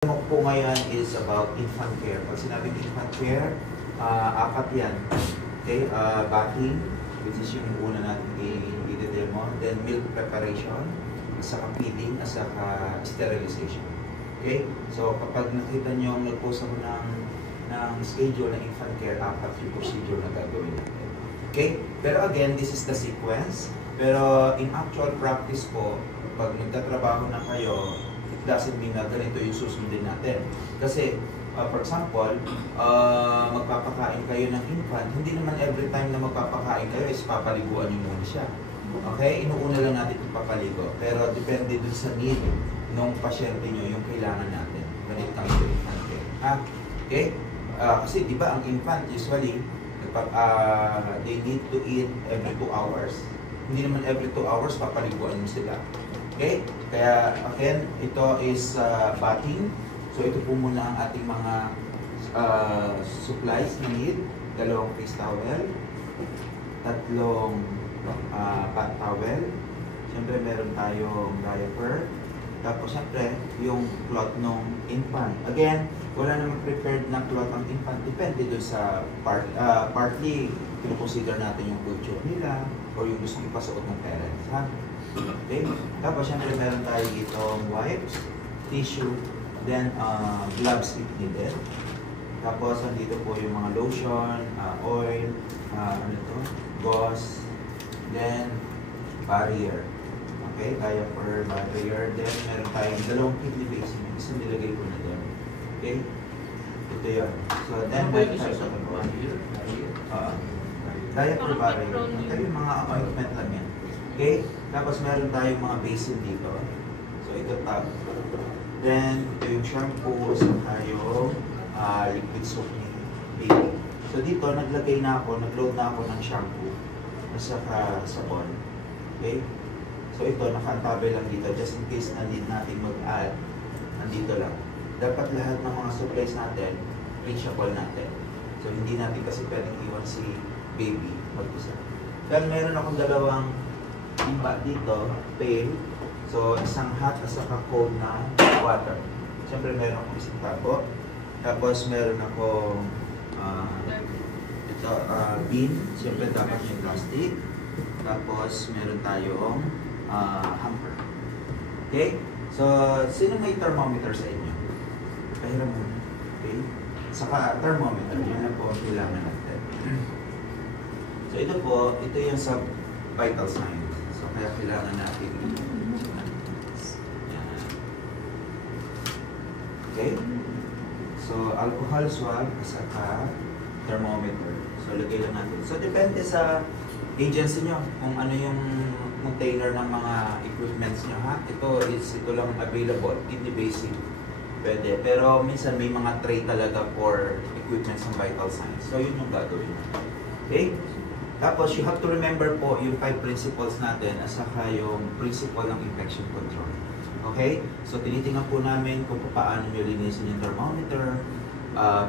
Po ngayon is about infant care. Pag sinabing infant care, apat yan. Okay, bathing, which is yung una natin i-demo, then milk preparation, saka feeding, saka sterilization. Okay, so kapag nakita nyo, nag-post ako ng schedule ng infant care, apat yung procedure na gagawin natin. Okay, pero again, this is the sequence. Pero in actual practice po, pag nagtatrabaho na kayo, it doesn't mean na ganito yung susundin natin. Kasi, for example, magpapakain kayo ng infant, hindi naman every time na magpapakain kayo is papaliguan nyo muna siya. Okay? Inuuna lang natin yung papaligo. Pero depende dun sa need ng pasyente nyo yung kailangan natin when it comes to infant care. Okay? Kasi di ba ang infant usually, they need to eat every 2 hours. Hindi naman every 2 hours papaliguan mo sila. Okay? Kaya, again, ito is bathing. So, ito po muna ang ating mga supplies na need. 2 face towel, 3 bath towel. Siyempre, meron tayong diaper. Tapos, siyempre, yung cloth ng infant. Again, wala namang prepared na cloth ng infant. Depende doon sa partly, pinoconsider natin yung culture nila or yung gusto ipasuot ng parents. Ha? Okay? Tapos, syempre, meron tayo itong wipes, tissue, then gloves if needed. Tapos, andito po yung mga lotion, oil, gauze, then barrier. Okay? Diaper, barrier. Then, meron tayong 2 kidney basin. Isang nilagay ko na doon. Okay? Ito yun. So, then, meron tayo sa diaper, barrier. Ito yung mga ointment lang yan. Okay? Tapos meron tayong mga basin dito. So ito tub. Then ito yung shampoo, saka yung liquid soap ni baby. So dito naglagay na ako, nagload na ako ng shampoo at saka sabon. Okay? So ito nakaantabi lang dito just in case na need natin mag-add. Nandito lang. Dapat lahat ng mga supplies natin reachable natin. So hindi natin kasi pwedeng iwan si baby mag-isa. Then meron akong 2 timba dito, pail. So, isang hot at saka cold na water. Siyempre, meron akong isang tapo. Tapos, meron akong bean. Siyempre, dapat yung plastic. Tapos, meron tayong hamper. Okay? So, sino may thermometer sa inyo? Pahiram muna. Okay? Saka, thermometer. Yan na po ang kailangan natin. So, ito po, ito yung sa vital signs. So, kaya kailangan natin okay? So, alcohol swab at saka thermometer. So, lagay lang natin. So, depende sa agency nyo kung ano yung container ng mga equipments nyo, ha? Ito lang available. Kidney basic. Pwede. Pero, minsan may mga tray talaga for equipments ng vital signs. So, yun yung gagawin. Okay? Tapos, you have to remember po yung 5 principles natin at saka yung principle ng infection control. Okay? So, tinitingnan po namin kung paano nyo linisin yung thermometer,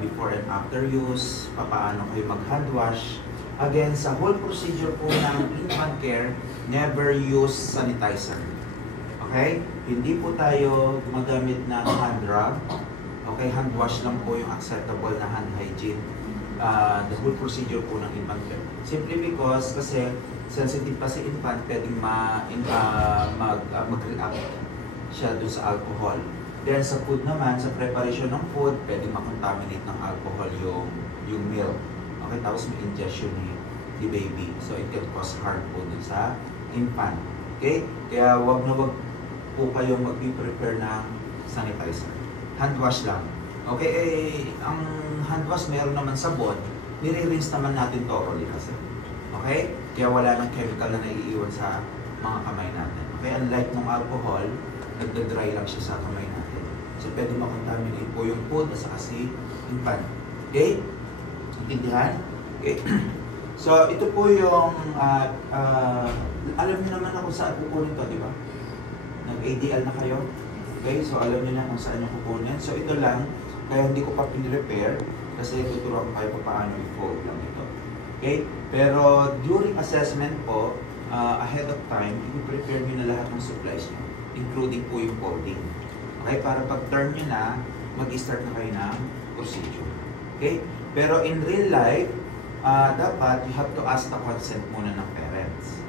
before and after use, paano kayo mag-hand wash. Again, sa whole procedure po ng infant care, never use sanitizer. Okay? Hindi po tayo gumagamit ng hand rub. Okay? Hand wash lang po yung acceptable na hand hygiene. The whole procedure po ng infant care. Simply because, kasi sensitive pa si infant, pwedeng mag-react siya doon sa alcohol. Then sa food naman, sa preparation ng food, pwedeng makontaminate ng alcohol yung milk. Okay, tapos may ingestion ni baby. So it can cause harm po doon sa infant. Okay? Kaya wag na wag po kayong mag-prepare ng sanitizer. Hand wash lang. Okay, ang hand wash meron naman sabon, nire-rinse naman natin thoroughly kasi. Okay? Kaya wala nang chemical na naiiwan sa mga kamay natin. Okay, unlike ng alcohol, nagda-dry lang siya sa kamay natin. So, pwede makontaminate po yung food at saka si infant. Okay? Intindihan? Okay? So, ito po yung, alam niyo naman na kung saan kukunin to, di ba? Nag-ADL na kayo? Okay, so alam niyo na kung saan yung kukunin. So, ito lang. Kaya hindi ko pa pin-repair kasi tuturuan ko kayo paano i-fold lang ito. Okay? Pero during assessment po, ahead of time, i-prepare nyo na lahat ng supplies nyo, including po yung folding. Okay? Para pag turn nyo na, mag-start na kayo ng procedure. Okay? Pero in real life, dapat you have to ask the consent muna ng parents.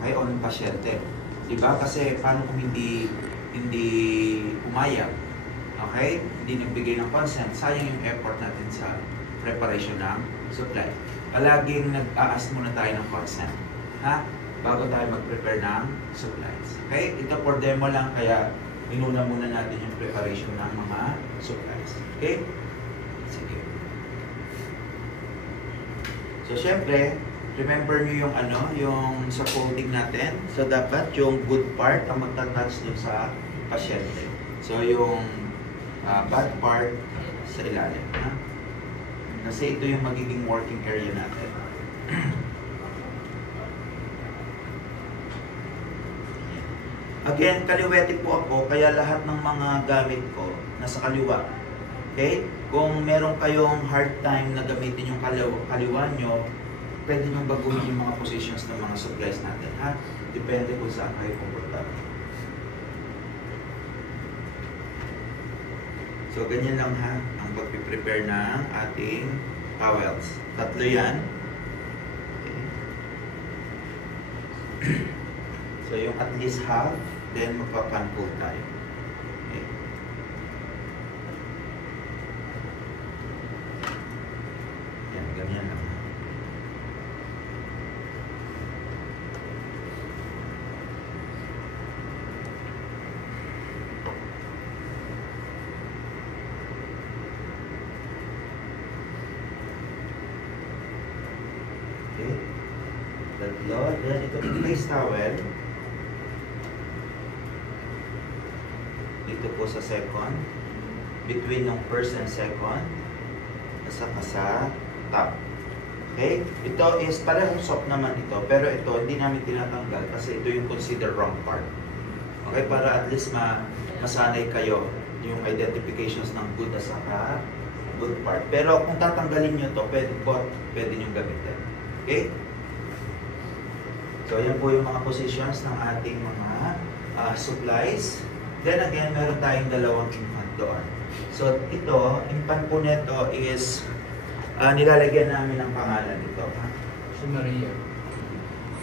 Okay? O ng pasyente. Diba? Kasi paano kung hindi umayag? Okay? Hindi nagbigay ng consent, sayang yung effort natin sa preparation ng supply. Palaging nag-a-ask muna tayo ng consent. Ha? Bago tayo mag-prepare ng supplies. Okay? Ito for demo lang, kaya inuna muna natin yung preparation ng mga supplies. Okay? Sige. So, syempre, remember nyo yung yung sa coding natin. So, dapat yung good part ang magta-touch dun sa pasyente. So, yung bad part sa ilalim. Ha? Kasi ito yung magiging working area natin. Again, kaliwete po ako, kaya lahat ng mga gamit ko nasa kaliwa. Okay? Kung meron kayong hard time na gamitin yung kaliwa nyo, pwede nyo baguhin yung mga positions ng mga supplies natin. Ha? Depende kung saan kayo komportable. So, ganyan lang ha, ang pag-prepare ng ating towels. Tatlo yan. Okay. So, yung at least half, then magpa-pan-fold tayo. Okay. Yan, ganyan lang. Okay. Tatlo. Then, ito yung place towel. Dito po sa second, between yung first and second, saka sa top. Okay? Ito is parehong soft naman ito, pero ito hindi namin tinatanggal kasi ito yung consider wrong part. Okay? Para at least masanay kayo yung identifications ng good at saka good part. Pero kung tatanggalin nyo to, pwede nyo gamitin. Okay? So, yan po yung mga positions ng ating mga supplies. Then again, meron tayong dalawang infant doon. So, ito, infant po nito is nilalagyan namin ng pangalan nito. Ha? Si Maria.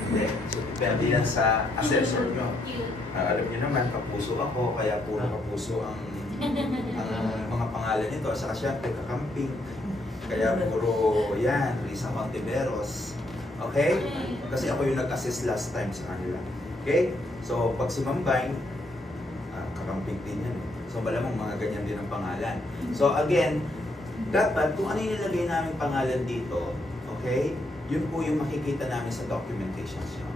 Hindi. So, depende yan sa assessor nyo. Alam nyo naman, kapuso ako, kaya puro kapuso ang mga pangalan nito. Saka syempre, kakamping. Kaya puro yan, Risa Montiveros. Okay? Kasi ako yung nag-assist last time sa kanila. Okay? So, pag sumambay, kakamping din yan. So, malamang mga ganyan din ang pangalan. So, again, dapat kung ano yung nilagay namin pangalan dito, okay, yun po yung makikita namin sa documentations nyo.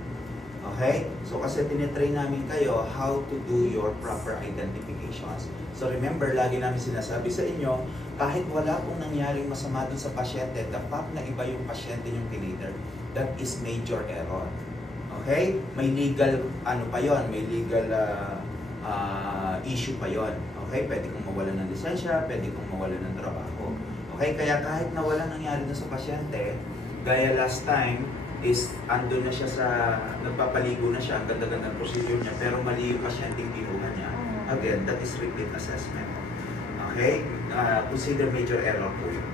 Okay? So, kasi tinitrain namin kayo how to do your proper identifications. So, remember, lagi namin sinasabi sa inyo, kahit wala pong nangyaring masama dun sa pasyente, the fact na iba yung pasyente yung kinider, that is major error. Okay? May legal, pa yon, may legal issue pa yon. Okay? Pwede kong mawalan ng lisensya, pwede kong mawalan ng trabaho. Okay? Kaya kahit na walang nangyari dun sa pasyente, gaya last time, is andun na siya sa, nagpapaligo na siya, ang ganda-ganda ng procedure niya, pero mali yung pasyenteng kinuha niya. Again, that is repeat assessment. Okay? Consider major error po yun.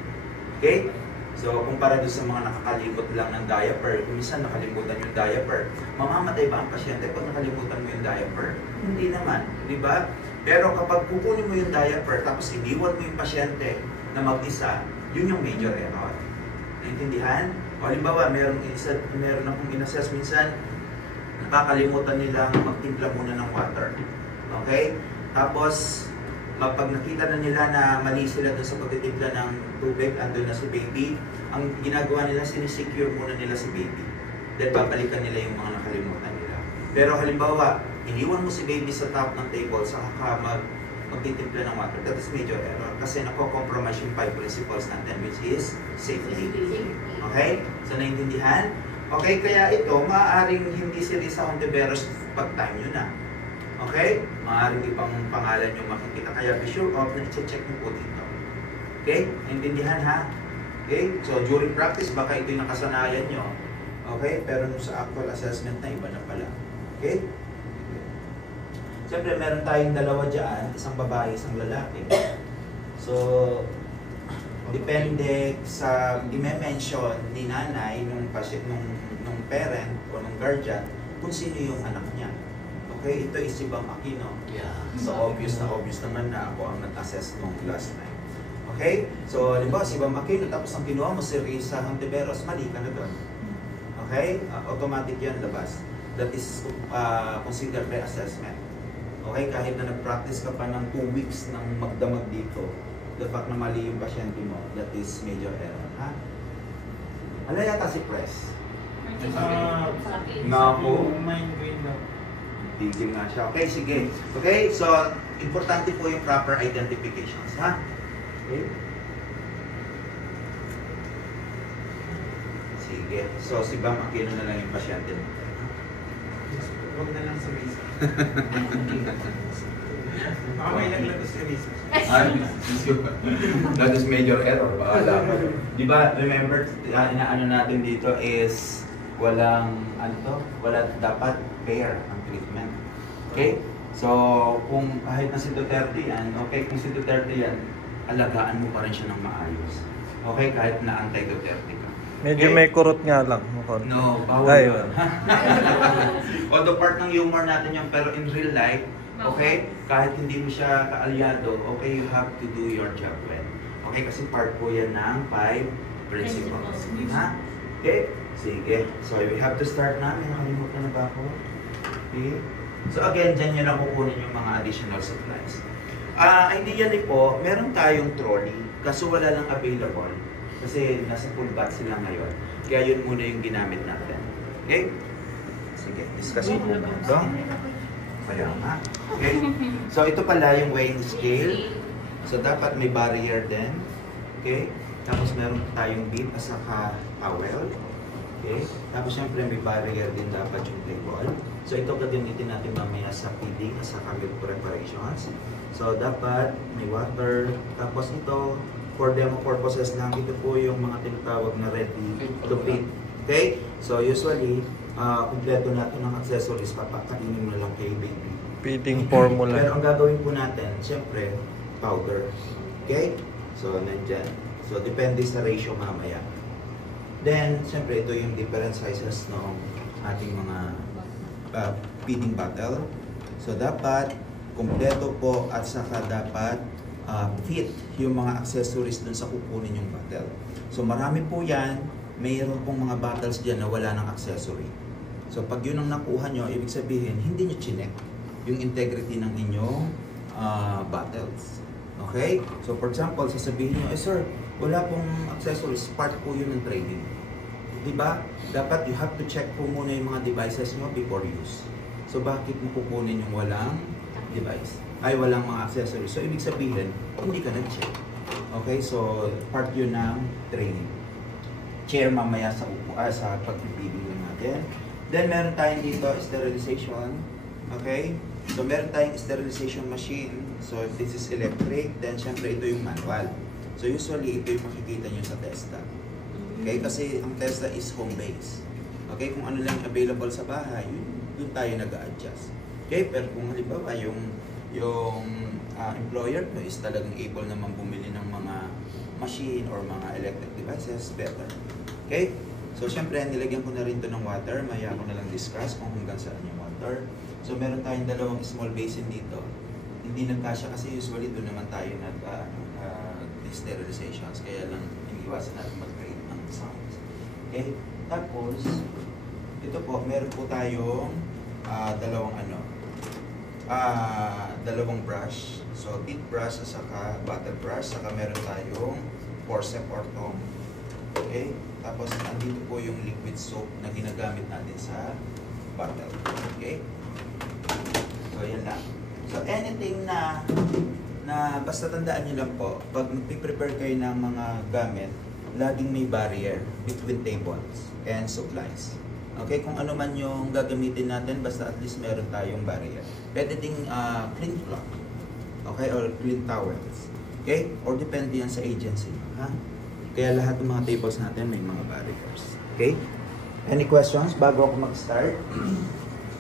Okay? So, kumpara doon sa mga nakakalimot lang ng diaper, kung minsan nakalimutan yung diaper, mamamatay ba ang pasyente pag nakalimutan mo yung diaper? Hindi naman, di ba? Pero kapag kukunin mo yung diaper, tapos iniwan mo yung pasyente na mag-isa, yun yung major error. Naintindihan? O halimbawa, meron akong in-assess minsan, nakakalimutan nilang magtimpla muna ng water. Okay? Tapos, pag nakita na nila na mali sila doon sa pagtitimpla ng tubig, andun na si baby, ang ginagawa nila, sinisecure muna nila si baby. Then, babalikan nila yung mga nakalimutan nila. Pero halimbawa, iniwan mo si baby sa top ng table, saka ka magtitimpla ng water, that is major error. Kasi nako-compromise yung 5 principles natin, which is safety. Okay? So, naintindihan? Okay, kaya ito, maaaring hindi si Risa Hontiveros pag-time nyo na. Okay? Maaaring ibang pangalan yung makikita. Kaya be sure of na i-check nyo po dito. Okay? Naintindihan ha? Okay? So, during practice, baka ito yung nakasanayan nyo. Okay? Pero nung sa actual assessment na, iba na pala. Okay? Siyempre, meron tayong dalawa dyan, isang babae, isang lalaki. So, depende sa i-mention ni nanay, nung parent o nung guardian, kung sino yung anak niya. Okay, ito is si Bam Aquino. Yeah. So, obvious naman na ako ang nag-assess nung last time. Okay? So, halimbawa, si Bam Aquino, tapos ang kinuha mo si Risa Hontiveros, mali ka na doon. Okay? Automatic yan labas. That is considered reassessment. Okay? Kahit na nag-practice ka pa ng 2 weeks ng magdamag dito, the fact na mali yung pasyente mo, that is major error. Ha? Ala yata si Press. Naku. Mind-brain daw. Tigil nga siya. Okay, sige. Okay, so, importante po yung proper identifications. Ha? Okay? Sige. So, si Bam Aquino na lang yung pasyente mo. Huwag na lang sa Risa. Baka may naglato si Risa. That is major error. Baala ka. Di ba, remember, inaano natin dito is walang, wala dapat pair ang treatment. Okay? So, kung kahit na si Duterte yan, okay, kung si Duterte yan, alagaan mo pa rin siya ng maayos. Okay? Kahit na anti-Duterte ka. Medyo Okay? may kurot nga lang. No, bawal Ay, yun. Although part ng humor natin yung, pero in real life, okay, kahit hindi mo siya kaalyado, okay, you have to do your job well. Okay, kasi part po yan ng 5 principles. Ha? Okay? Sige. So, we have to start na. May nakalimutan na ba ako? Okay. So, again, dyan yun ang kukunin yung mga additional supplies. Ideally po, meron tayong trolley, kaso wala lang available. Kasi nasa full bat sila ngayon. Kaya yun muna yung ginamit natin. Okay? Sige, discuss mo muna ito. Kaya nga. Okay? So, ito pala yung weighing scale. So, dapat may barrier din. Okay? Tapos meron tayong bead at saka towel. Okay? Tapos syempre may barrier din dapat yung table. So, ito gagamitin natin mamaya sa feeding at saka milk preparations. So, dapat may water. Tapos ito, for demo purposes lang, ito po yung mga tinatawag na ready to feed. Okay? So, usually, kumpleto natin ng accessories, papakainin mo na lang kay baby. Feeding formula. Pero ang gagawin po natin, siyempre, powder. Okay? So, nandyan. So, depende sa ratio mamaya. Then, siyempre, ito yung different sizes ng ating mga feeding bottle. So, dapat kumpleto po at saka dapat fit yung mga accessories dun sa kukunin yung bottle. So, marami po yan. Mayroon pong mga bottles dyan na wala ng accessory. So, pag yun ang nakuha nyo, ibig sabihin, hindi nyo chinek yung integrity ng inyong bottles. Okay? So, for example, sasabihin nyo, sir, wala pong accessories, part po yun ng training. Diba? Dapat you have to check po muna yung mga devices nyo before use. So, bakit mo kukunin yung walang device? Ay, walang mga accessories. So, ibig sabihin, hindi ka nag-check. Okay? So, part yun ng training. Chair mamaya sa sa pagpipili natin. Then, meron tayong dito, sterilization. Okay? So, meron tayong sterilization machine. So, if this is electric, then syempre ito yung manual. So, usually, ito yung makikita nyo sa TESDA. Okay? Kasi ang TESDA is home-based. Okay? Kung ano lang available sa bahay, yun tayo nag-a-adjust. Okay? Pero kung halimbawa, yung employer mo is talagang able naman bumili ng mga machine or mga electric devices, better. Okay? So, syempre, nilagyan ko na rin ito ng water. Maya ko na lang discuss kung hanggang saan yung water. So, meron tayong dalawang small basin dito. Hindi nagkasya kasi usually doon naman tayo nag-sterilizations. Kaya lang, iniwasan natin mag-create ng sounds. Okay? Tapos, ito po, meron po tayong dalawang brush. So, teeth brush at saka bottle brush. Saka meron tayong forceps or tong. Okay? Tapos, andito po yung liquid soap na ginagamit natin sa bottle. Okay? So, yan lang. So, anything na basta tandaan nyo lang po, pag nag-prepare kayo ng mga gamit, laging may barrier between tables and supplies. Okay, kung ano man yung gagamitin natin, basta at least meron tayong barrier. Pwede ding clean cloth, okay, or clean towels. Okay, or depende yan sa agency. Ha? Kaya lahat ng mga tables natin may mga barriers. Okay? Any questions bago ako mag-start?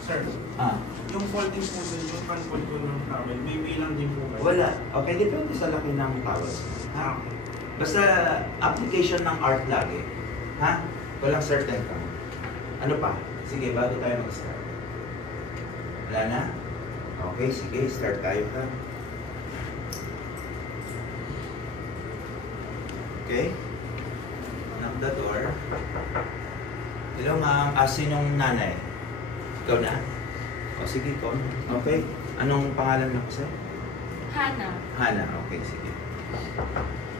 Sir, Ah, yung folding po nun, yung pan-fold po ng towel, may bilang din po kayo. wala. Okay, depende sa laki ng towel. Ha? Basta application ng art lagi. Ha? Walang certain ka. Ano pa? Sige, bago tayo mag-start. Wala na? Okay, sige, start tayo ha. Okay? Knock the door. Hello ma'am, sinong nanay? Ikaw na? O sige, ikaw na. Okay. Anong pangalan mo kasi? Hana. Hana, okay, sige.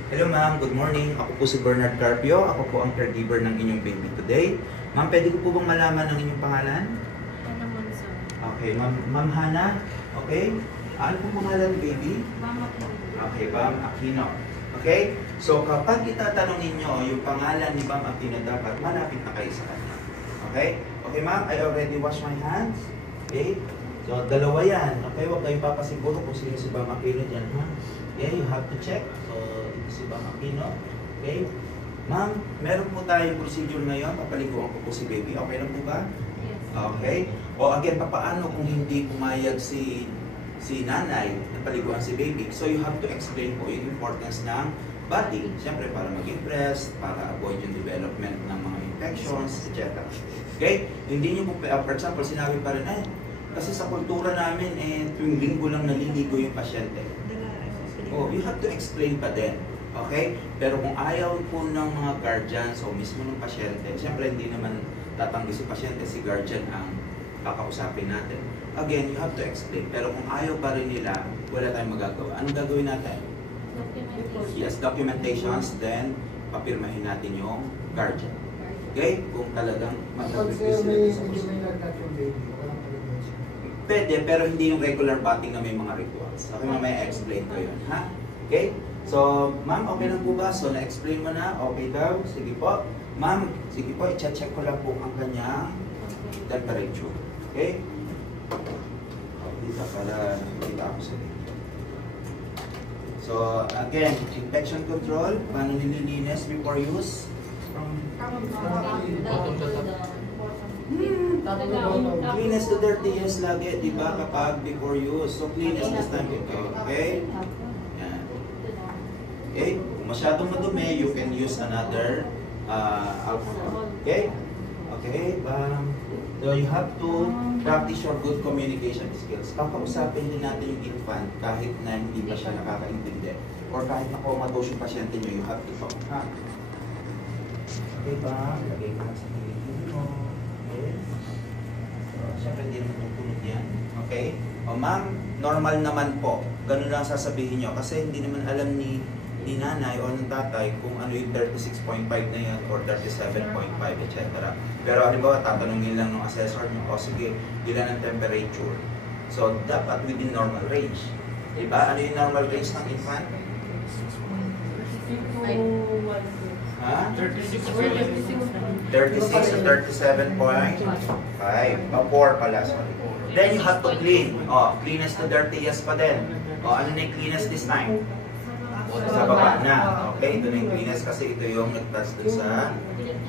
Hello ma'am, good morning. Ako po si Bernard Carpio. Ako po ang caregiver ng inyong baby today. Ma'am, pwede ko po bang malaman ang inyong pangalan? Hana Monson. Okay, Ma'am Hana. Okay. Ano po pangalan ng baby? Mama Pili. Okay, Ma'am Aquino. Okay? So, kapag itatanong ninyo yung pangalan ni Ma'am Aquino, dapat malapit na kayo sa kanya. Okay? Okay, Ma'am, I already wash my hands. Okay? So, dalawa yan. Okay, huwag kayong papasiguro kung sino si Ma'am Aquino dyan, ha? Okay, you have to check. So, ito si Ma'am Aquino. Okay? Ma'am, meron po tayong procedure ngayon. Papaliguan ko po si baby. Okay lang po ba? Yes. Okay? O again, papaano kung hindi pumayag si nanay na paliguan si baby? So you have to explain po yung importance ng body. Siyempre, para maging breast, para avoid yung development ng mga infections, etc. Okay? Hindi nyo po, for example, sinabi pa rin, kasi sa kultura namin, tuwing linggo lang naliligo yung pasyente. Oh, you have to explain pa din. Okay? Pero kung ayaw po ng mga guardians o mismo ng pasyente, siyempre hindi naman tatanggi si pasyente, si guardian ang kakausapin natin. Again, you have to explain. Pero kung ayaw pa rin nila, wala tayong magagawa. Anong gagawin natin? Documentation. Yes, documentations, then papirmahin natin yung guardian. Okay? Kung talagang Pag mag-request sir, sila may sa hindi gusto. may nagkat yung baby, walang palibasa. Pwede, pero hindi yung regular batting na may mga rituals. Okay, mamaya explain ko yun. Ha? Okay? So, ma'am, okay lang po ba? So, na-explain mo na? Okay daw? Sige po. Ma'am, sige po, i-check ko lang po ang kanyang temperature. Okay? Dito para nakikita ako sa dito. So, again, infection control. Paano nililinis before use? Cleanest to dirtiest lagi, di ba? Kapag before use. So, cleanest this time ito. Okay? Yan. Okay? Kung masyadong madumi, you can use another alcohol. Okay? Okay? So, you have to practice your good communication skills. Kakausapin din natin yung infant kahit na hindi pa siya nakakaintindi. Or kahit na comatose yung pasyente nyo, you have to talk. Ha? Okay ba? Lagay ko lang sa kiligin mo. Okay? So, syempre hindi naman tutunod yan. Okay? O ma'am, normal naman po. Ganun lang sasabihin nyo. Kasi hindi naman alam ni nanay o ng tatay kung ano yung 36.5 na yan or 37.5, etc. Pero halimbawa, tatanungin lang ng assessor nyo, o sige, ilan ang temperature? So, dapat within normal range. Diba? Ano yung normal range ng infant? Ha? 36 36 to 37.5. 4 pala, sorry. Then you have to clean. Oh, cleanest to dirtiest pa din. Oh, ano na yung cleanest this time? Sa baba na. Okay, ito na yung cleanest kasi ito yung nag-touch dun sa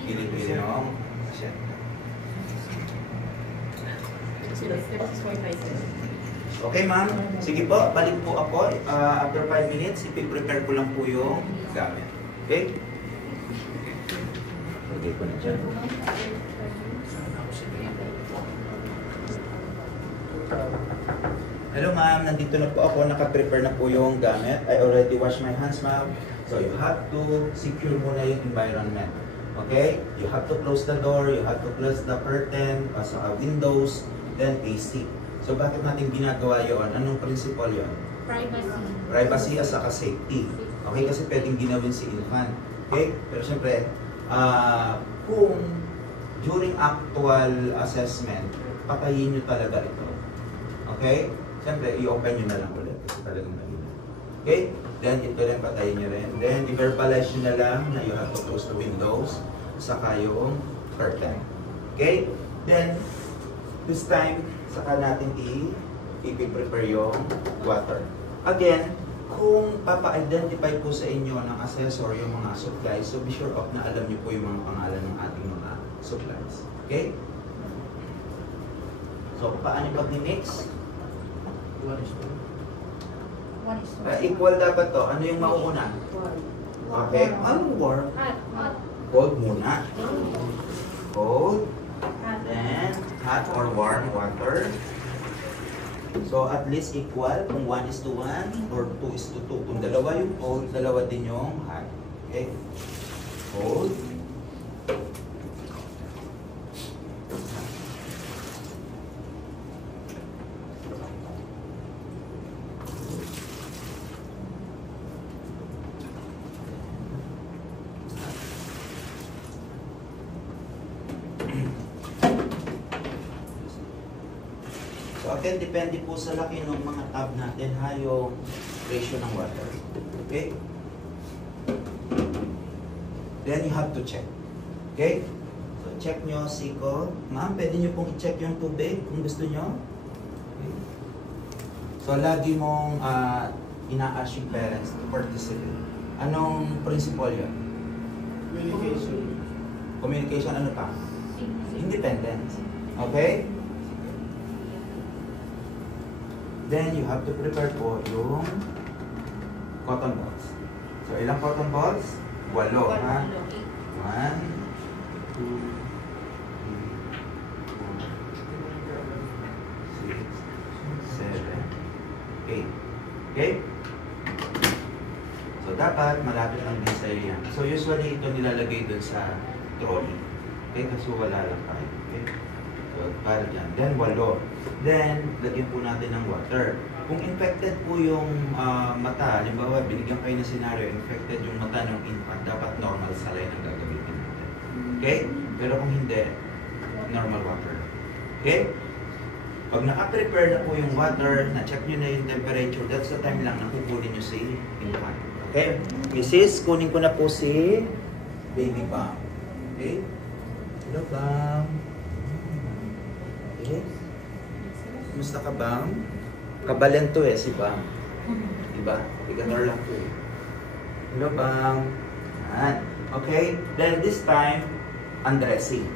gilid-gilid ng pasyente. Okay ma'am, sige po, balik po ako. After 5 minutes, ipiprepare ko lang po yung gamit. Okay? Lagay ko na dyan. Hello ma'am, nandito na po ako, naka-prepare na po yung gamit. I already washed my hands ma'am. So you have to secure muna yung environment. Okay? You have to close the door, you have to close the curtain, sa windows, then AC. So bakit natin ginagawa yon? Anong principle yon? Privacy. Privacy at saka safety. Okay? Kasi pwedeng ginawin si infant. Okay? Pero syempre, kung during actual assessment, patayin nyo talaga ito. Okay? Siyempre, i-open nyo na lang ulit kasi talagang mahina. Okay? Then, ito rin, patayin nyo rin. Then, i-verbalize nyo na lang na you have to close the windows saka yung curtain. Okay? Then, this time, saka natin i-prepare yung water. Again, kung papa-identify po sa inyo ng assessor yung mga supplies, so be sure of na alam nyo po yung mga pangalan ng ating mga supplies. Okay? So, paano pag-mix? 1:1. Equal dapat to. Ano yung mauuna? Okay. Ano warm? Hot. Hot. Cold muna. Cold. Hot. Then, hot or warm water. So, at least equal kung 1:1 or 2:2. Kung dalawa yung cold, dalawa din yung hot. Okay? Cold. So again, depende po sa laki ng mga tub natin ha, yung ratio ng water. Okay? Then you have to check. Okay? So check nyo, Siko. Ma'am, pwede nyo pong i-check yung tubig kung gusto nyo. Okay? So lagi mong ina-ask yung parents to participate. Anong principle yun? Communication. Communication, ano pa? Independence. Okay? Then you have to prepare po yung cotton balls. So ilang cotton balls? 8, ha? 1, 2, 3, 4, 5, 6, 7, 8. Okay? So dapat malapit lang din sa'yo yan. So usually ito nilalagay dun sa trolley. Okay? Kaso wala lang tayo. Okay? So para dyan. Then 8. Then, lagyan po natin ng water. Kung infected po yung mata, halimbawa, binigyan kayo ng scenario, infected yung mata ng infant, dapat normal saline ang gagamitin natin. Okay? Pero kung hindi, normal water. Okay? Pag naka-prepare na po yung water, na-check nyo na yung temperature, that's the time lang na kukunin nyo si infant. Okay? Mrs., kunin ko na po si baby Bam. Okay? Hello, Bam. Okay? Kumusta ka, Bam? Kabalento si Bam. Diba? Iganor lang po Hello, Bam. Yan. Okay? Then this time, undressing.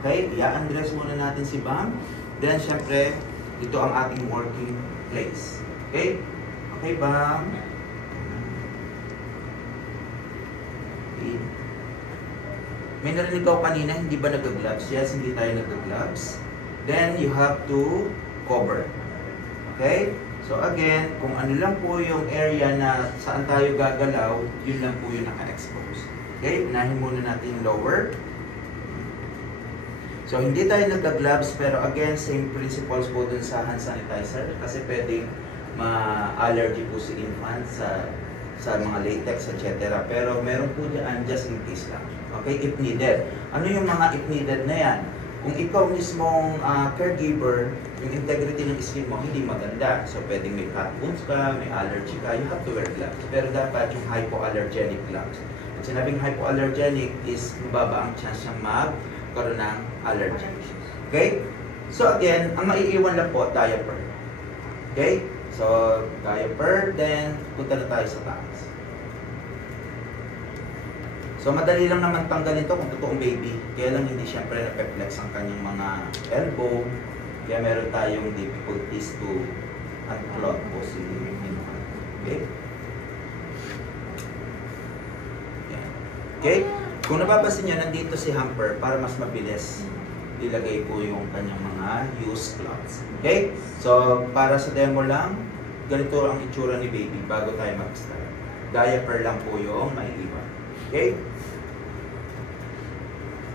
Okay? I-undress muna natin si Bam. Then, syempre, ito ang ating working place. Okay? Okay, Bam. Okay. May narinig ako kanina, hindi ba nag-gloves? Yes, hindi tayo nag-gloves. Then, you have to cover. Okay? So again, kung ano lang po yung area na saan tayo gagalaw, yun lang po yung naka-expose. Okay? Unahin muna natin yung lower. So hindi tayo nagka-gloves, pero again, same principles po dun sa hand sanitizer kasi pwedeng ma-allergy po si infant sa mga latex, etc. Pero meron po dyan just in case lang. Okay? If needed. Ano yung mga if needed na yan? Kung ikaw mismong caregiver, yung integrity ng skin mo hindi maganda. So, pwedeng may cut wounds ka, may allergy ka, you have to wear gloves. Pero dapat yung hypoallergenic gloves. At sinabing hypoallergenic is mababa ang chance siyang magkaroon ng allergy. Okay? So, again, ang maiiwan lang po, diaper. Okay? So, diaper, then punta na tayo sa taas. So, madali lang naman tanggalin to kung totoong baby. Kaya lang hindi siyempre na-flex ang kanyang mga elbow. Kaya meron tayong difficulties to unclog po si infant. Okay? Yan. Okay? Kung napapansin nyo, nandito si hamper para mas mabilis ilagay po yung kanyang mga used cloths. Okay? So, para sa demo lang, ganito ang itsura ni baby bago tayo mag-start. Diaper lang po yung maiiwan. Okay?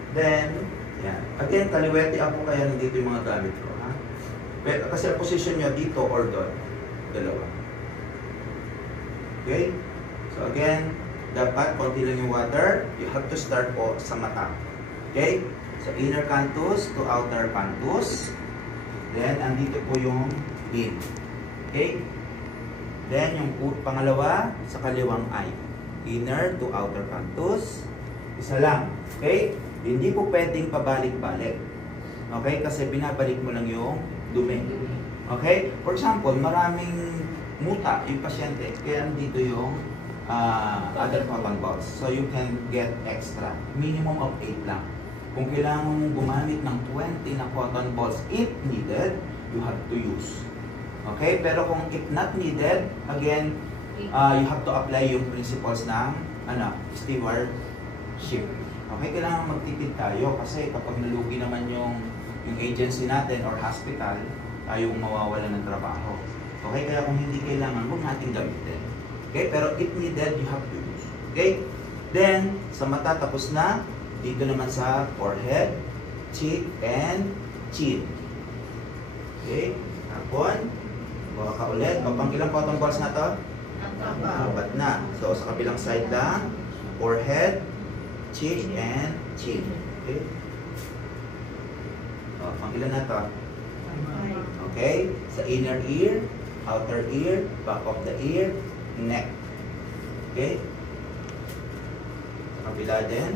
Then, yan. Again, kaliwete ako kaya nandito yung mga gamit ko. Ha? Pero, kasi ang position nyo dito or doon. Dalawa. Okay? So again, dapat konti lang yung water. You have to start po sa mata. Okay? So inner canthus to outer canthus. Then, andito po yung in. Okay? Then, yung pangalawa sa kaliwang eye. Inner to outer canthus. Isa lang. Okay? Hindi po pwedeng pabalik-balik. Okay? Kasi binabalik mo lang yung dumi. Okay? For example, maraming muta yung pasyente. Kaya dito yung other cotton balls. So you can get extra. Minimum of 8 lang. Kung kailangan mong gumamit ng 20 na cotton balls if needed, you have to use. Okay? Pero kung if not needed, again, you have to apply yung principles ng stewardship. Okay? Kailangan magtipid tayo kasi kapag nalugi naman yung agency natin or hospital, tayo mawawala ng trabaho. Okay? Kaya kung hindi kailangan, huwag natin gamitin. Okay? Pero if needed, you have to use. Okay? Then, sa mata, tapos na. Dito naman sa forehead, cheek, and chin. Okay? Hapon. Bawa ka ulit. O, pang ilang cotton balls na to? Apat na. So, sa kabilang side lang, forehead, cheek, and chin. Okay? O, pang ilan na to? Okay? Sa inner ear, outer ear, back of the ear, neck. Okay? Sa kabila din,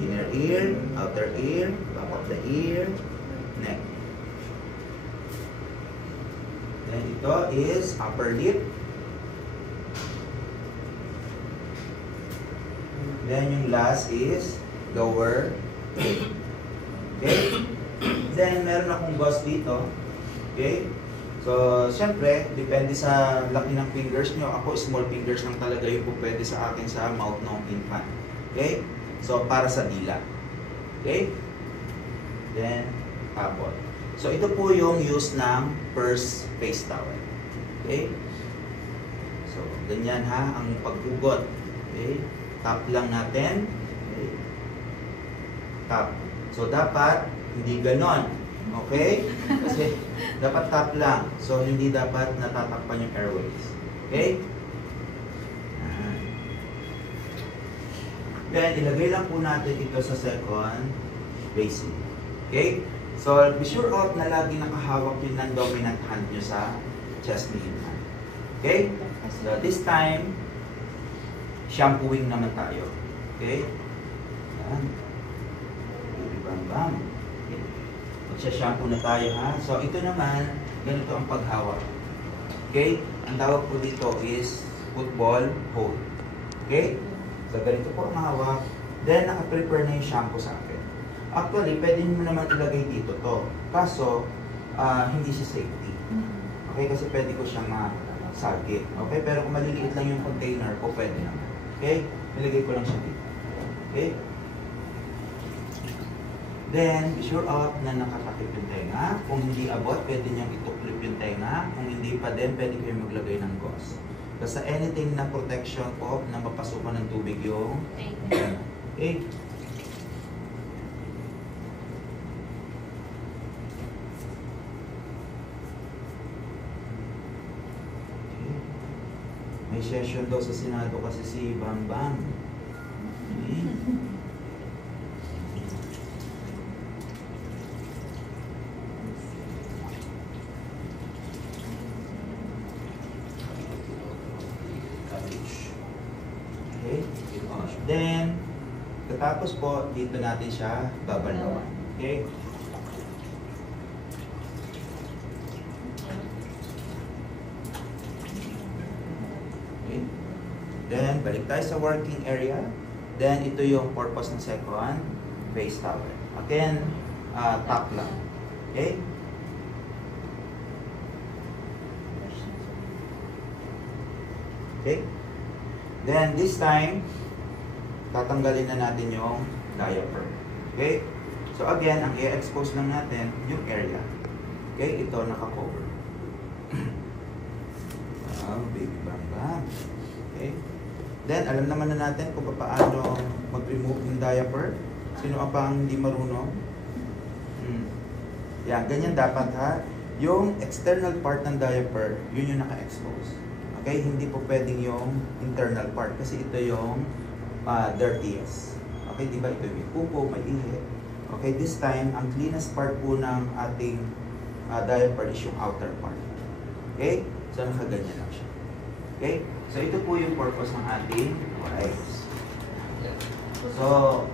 inner ear, outer ear, back of the ear, neck. Then ito is upper lip. Then yung last is lower lip. Okay? Then meron akong gauze dito. Okay? So, syempre, depende sa laki ng fingers nyo. Ako, small fingers lang talaga yung pwede sa akin sa mouth ng infant. Okay? So, para sa dila. Okay? Then, tapon. So, ito po yung use ng first face towel. Okay? So, ganyan ha, ang paghugot. Okay? Tap lang natin. Okay? Tap. So, dapat, hindi ganon. Okay? Kasi, dapat tap lang. So, hindi dapat natatakpan yung airways. Okay? Then, ilagay lang po natin ito sa second basin. Okay? So, be sure of na lagi nakahawak yung non-dominant hand nyo sa chest ni infant. Okay? So, this time, shampooing naman tayo. Okay? Yan. Bam, bam. Okay. Magsha-shampoo na tayo, ha? So, ito naman, ganito ang paghawak. Okay? Ang tawag po dito is football hold. Okay? So, ganito po ang hawak. Then, naka-prepare na yung shampoo sa akin. Actually, pwede mo naman ilagay dito to. Kaso, hindi siya safety. Okay? Kasi pwede ko siyang masagit. Okay? Pero kung maliliit lang yung container ko, pwede naman. Okay? Nilagay ko lang siya dito. Okay? Then, be sure of na nakatakip yung tenga. Kung hindi abot, pwede niyang ituklip yung tenga. Kung hindi pa din, pwede kayo maglagay ng gauze. Basta anything na protection po na mapasukan ng tubig yung tenga. Okay? May session daw sa Senado kasi si Bang Bang. Okay? Okay? Then, katapos po, dito natin siya babalawan. Okay? Okay? Then, balik tayo sa working area. Then, ito yung purpose ng second face towel. Again, top lang. Okay? Okay? Then, this time, tatanggalin na natin yung diaper. Okay? So, again, ang i-expose lang natin yung area. Okay? Ito naka-cover. Wow, baby bang bang. Okay? Then, alam naman na natin kung paano mag-remove ng diaper. Sino ang pang hindi marunong? Yan, ganyan dapat ha. Yung external part ng diaper, yun yung naka-expose. Okay? Hindi po pwedeng yung internal part kasi ito yung dirtiest. Okay? Diba ito yung pupo, may ihi. Okay? This time, ang cleanest part po ng ating diaper is yung outer part. Okay? So, nakaganyan lang siya. Okay? So, ito po yung purpose ng ating wipes. So,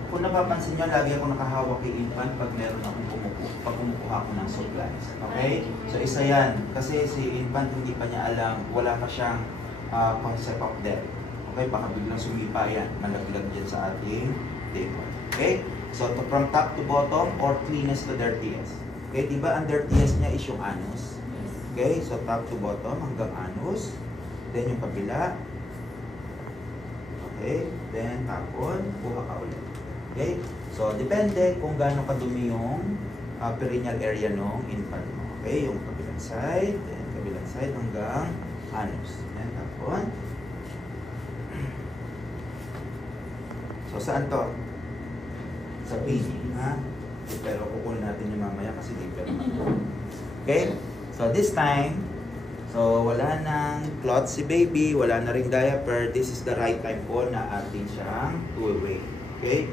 kung napapansin nyo, lagi ako nakahawak kay infant pag meron akong kumukuha ko ng supplies. Okay? So, isa yan. Kasi si infant hindi pa niya alam, wala pa siyang concept of death. Okay? Baka biglang sumipa yan, malaglag dyan sa ating table. Okay? So, from top to bottom or cleanest to dirtiest. Okay, di ba under TS niya is yung anus? Okay, so top to bottom hanggang anus. Then yung kabila. Okay, then tapon, kuha ka ulit. Okay, so depende kung gaano kadumi yung perineal area ng infant mo. Okay, yung kabilang side, then kabilang side hanggang anus. Then tapon. So saan to? Sa P, ha? Pero kukunin natin yung mamaya kasi di pero okay? So this time, so wala nang clot si baby, wala na ring diaper. This is the right time po na atin siyang tuwi. Okay?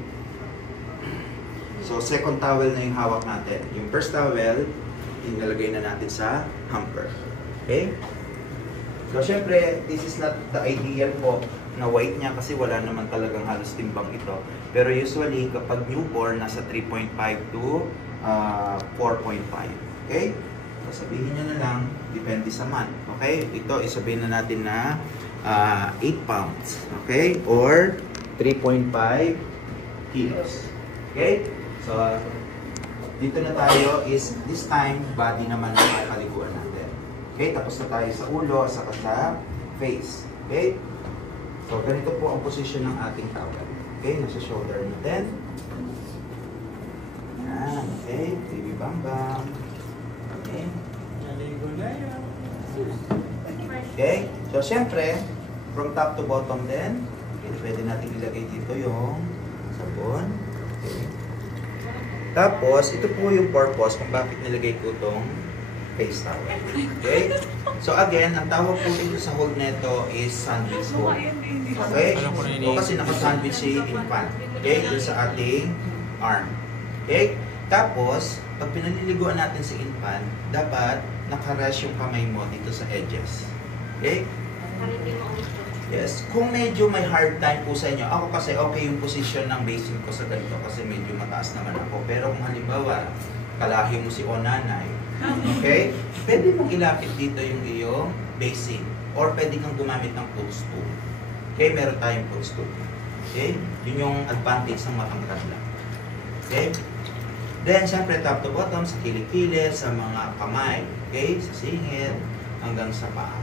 So second towel na yung hawak natin. Yung first towel, inalagay na natin sa hamper. Okay? So syempre, this is not the ideal po na weight niya kasi wala naman talagang halos timbang ito. Pero usually, kapag newborn, nasa 3.5 to 4.5. Okay? So sabihin nyo na lang, depende sa month. Okay? Ito, isabihin na natin na 8 pounds. Okay? Or 3.5 kilos. Okay? So, dito na tayo is, this time, body naman ang kaliguan natin. Okay? Tapos na tayo sa ulo, saka sa face. Okay? So, ganito po ang position ng ating towel. Okay? Nasa shoulder natin. Yan. Okay? Baby bambang. Okay? Naligo na yan. Okay? So, syempre, from top to bottom din, okay, pwede natin ilagay dito yung sabon. Okay. Tapos, ito po yung purpose kung bakit nilagay ko itong face towel. Okay? So, again, ang tawag po dito sa hold neto is sandwich hold. Okay? O kasi naka-sandwich si infant. Okay? Dito sa ating arm. Okay? Tapos, pag pinaliliguan natin si infant, dapat naka-rest yung kamay mo dito sa edges. Okay? Yes. Kung medyo may hard time po sa inyo, ako kasi okay yung position ng basin ko sa ganito kasi medyo mataas naman ako. Pero kung halimbawa, kalahi mo si o nanay, okay? Pwede mong ilapit dito yung iyong basin or pwede kang gumamit ng footstool. Okay? Meron tayong footstool. Okay? Yun yung advantage ng matangkad lang. Okay? Then, syempre, top to bottom, sa kilikili, sa mga kamay. Okay? Sa singit, hanggang sa paa.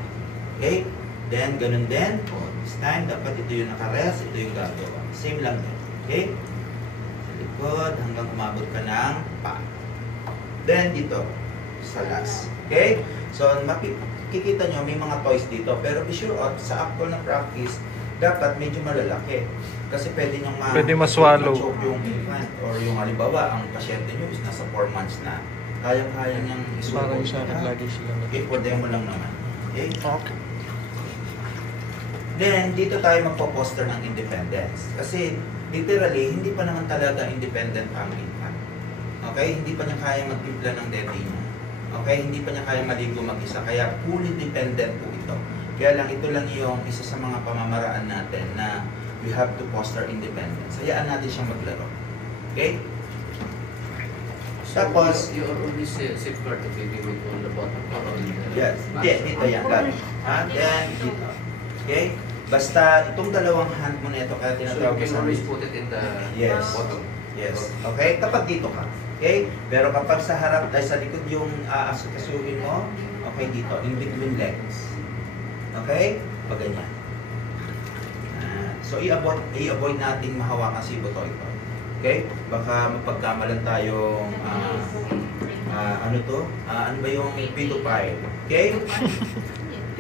Okay? Then, ganun din. This time, dapat ito yung naka-rest, ito yung gagawa. Same lang din. Okay? Sa likod, hanggang umabot ka ng paa. Then, dito, sa last. Okay? So, makikita nyo, may mga toys dito. Pero be sure, sa actual na practice, dapat medyo malalaki. Kasi pwede nyong Pwede maswallow. ma-choke yung infant. Or yung halimbawa, ang pasyente nyo is nasa 4 months na. Kayang-kaya niyang Parang isuot sa akin na. lagi sila. Okay, for demo lang naman. Okay? Okay. Then, dito tayo magpo-foster ng independence. Kasi, literally, hindi pa naman talaga independent ang infant. Okay? Hindi pa niya kaya magtimpla ng dede niya. Okay? Hindi pa niya kaya maligo mag-isa. Kaya, fully dependent po ito. Kaya lang, ito lang yung isa sa mga pamamaraan natin na we have to foster independence. Hayaan natin siyang maglaro. Okay? So Tapos, you always safeguard the baby with on the bottom or on the yes. Yes, dito yan. Lahat. Then, dito. Okay? Basta, itong dalawang hand mo na ito, kaya So you tinatawag ko can sa always put it in the Yes. bottom. Yes. Okay? Kapag dito ka. Okay? Pero kapag sa harap, dahil sa likod yung aasukasuhin mo, okay dito, in between legs. Okay? Pag ganyan. So, i-avoid nating mahawakan si buto ito. Okay? Baka mapagkamalan tayong, ano to? Ano ba yung pedopile? Okay?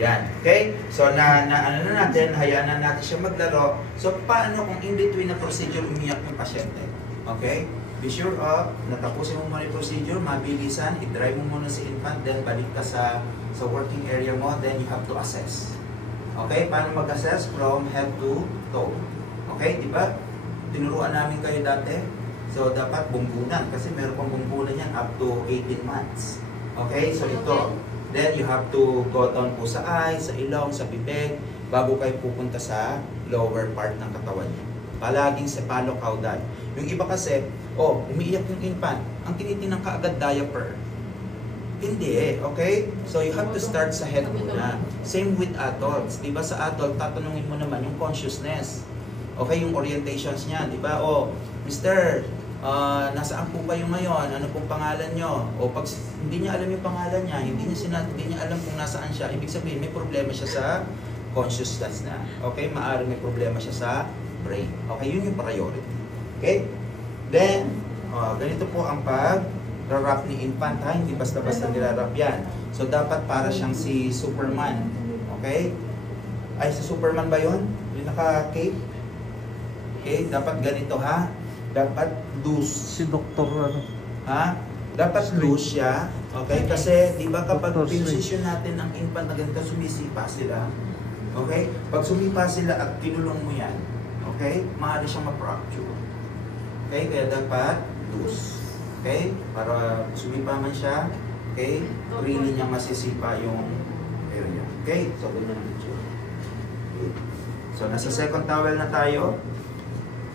Yan. Okay? So, ano na natin, hayaan na natin siya maglaro. So, paano kung in between na procedure umiyak ng pasyente? Okay? Be sure of, natapusin mo muna yung procedure, mabilisan, i-drive mo muna si infant, then balik ka sa working area mo, then you have to assess. Okay? Paano mag-assess? From head to toe. Okay? Diba? Tinuruan namin kayo dati. So, dapat bumbunan. Kasi meron pang bumbunan yan up to 18 months. Okay? So, ito. Then, you have to go down po sa eyes, sa ilong, sa bibig, bago kayo pupunta sa lower part ng katawan niyo. Palaging cephalo-caudal. Yung iba kasi, umiiyak yung infant. Ang tinitingnan ka agad diaper. Hindi okay? So, you have to start sa head muna. Same with adults. Diba sa adult, tatanungin mo naman yung consciousness. Okay, yung orientations niya. Diba? Mister, nasaan po kayo ngayon? Ano pong pangalan nyo? O pag hindi niya alam yung pangalan niya, hindi niya alam kung nasaan siya, ibig sabihin may problema siya sa consciousness na. Okay? Maaaring may problema siya sa brain. Okay? Yun yung priority. Okay? Then, ganito po ang pag-wrap ni infant, ha? Hindi basta-basta nilarap yan. So, dapat para siyang si Superman. Okay? Ay, si Superman ba yun? Yung naka-cape? Okay? Dapat ganito, ha? Dapat loose. Si Doktor ano? Ha? Dapat loose siya. Okay? Kasi, di ba kapag Dr. Sri. pinosisyon natin ng infant na ganito, sumisipa sila. Okay? Pag sumipa sila at tinulong mo yan, okay? Maaari siyang ma-fracture. Okay? Kaya dapat loose. Okay? Para sumipa man siya, okay? Really niya masisipa yung area. Okay? So, ganyan ang picture. Okay. So, nasa second towel na tayo.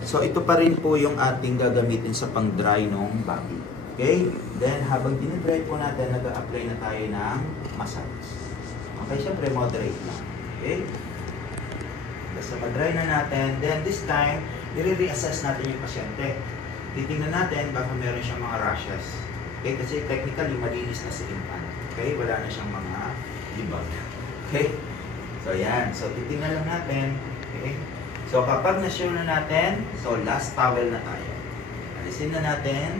So, ito pa rin po yung ating gagamitin sa pang-dry ng body. Okay? Then, habang dinidry po natin, nag-a-apply na tayo ng massage. Okay? Siyempre, moderate na. Okay? Basta ma-dry na natin. Then, this time, i-reassess natin yung pasyente. Titingnan natin baka meron siyang mga rashes. Okay? Kasi technically, malinis na si infant. Okay? Wala na siyang mga libag. Okay? So, yan. So, titingnan lang natin. Okay? So, kapag na-sure na natin, so last towel na tayo. Alisin na natin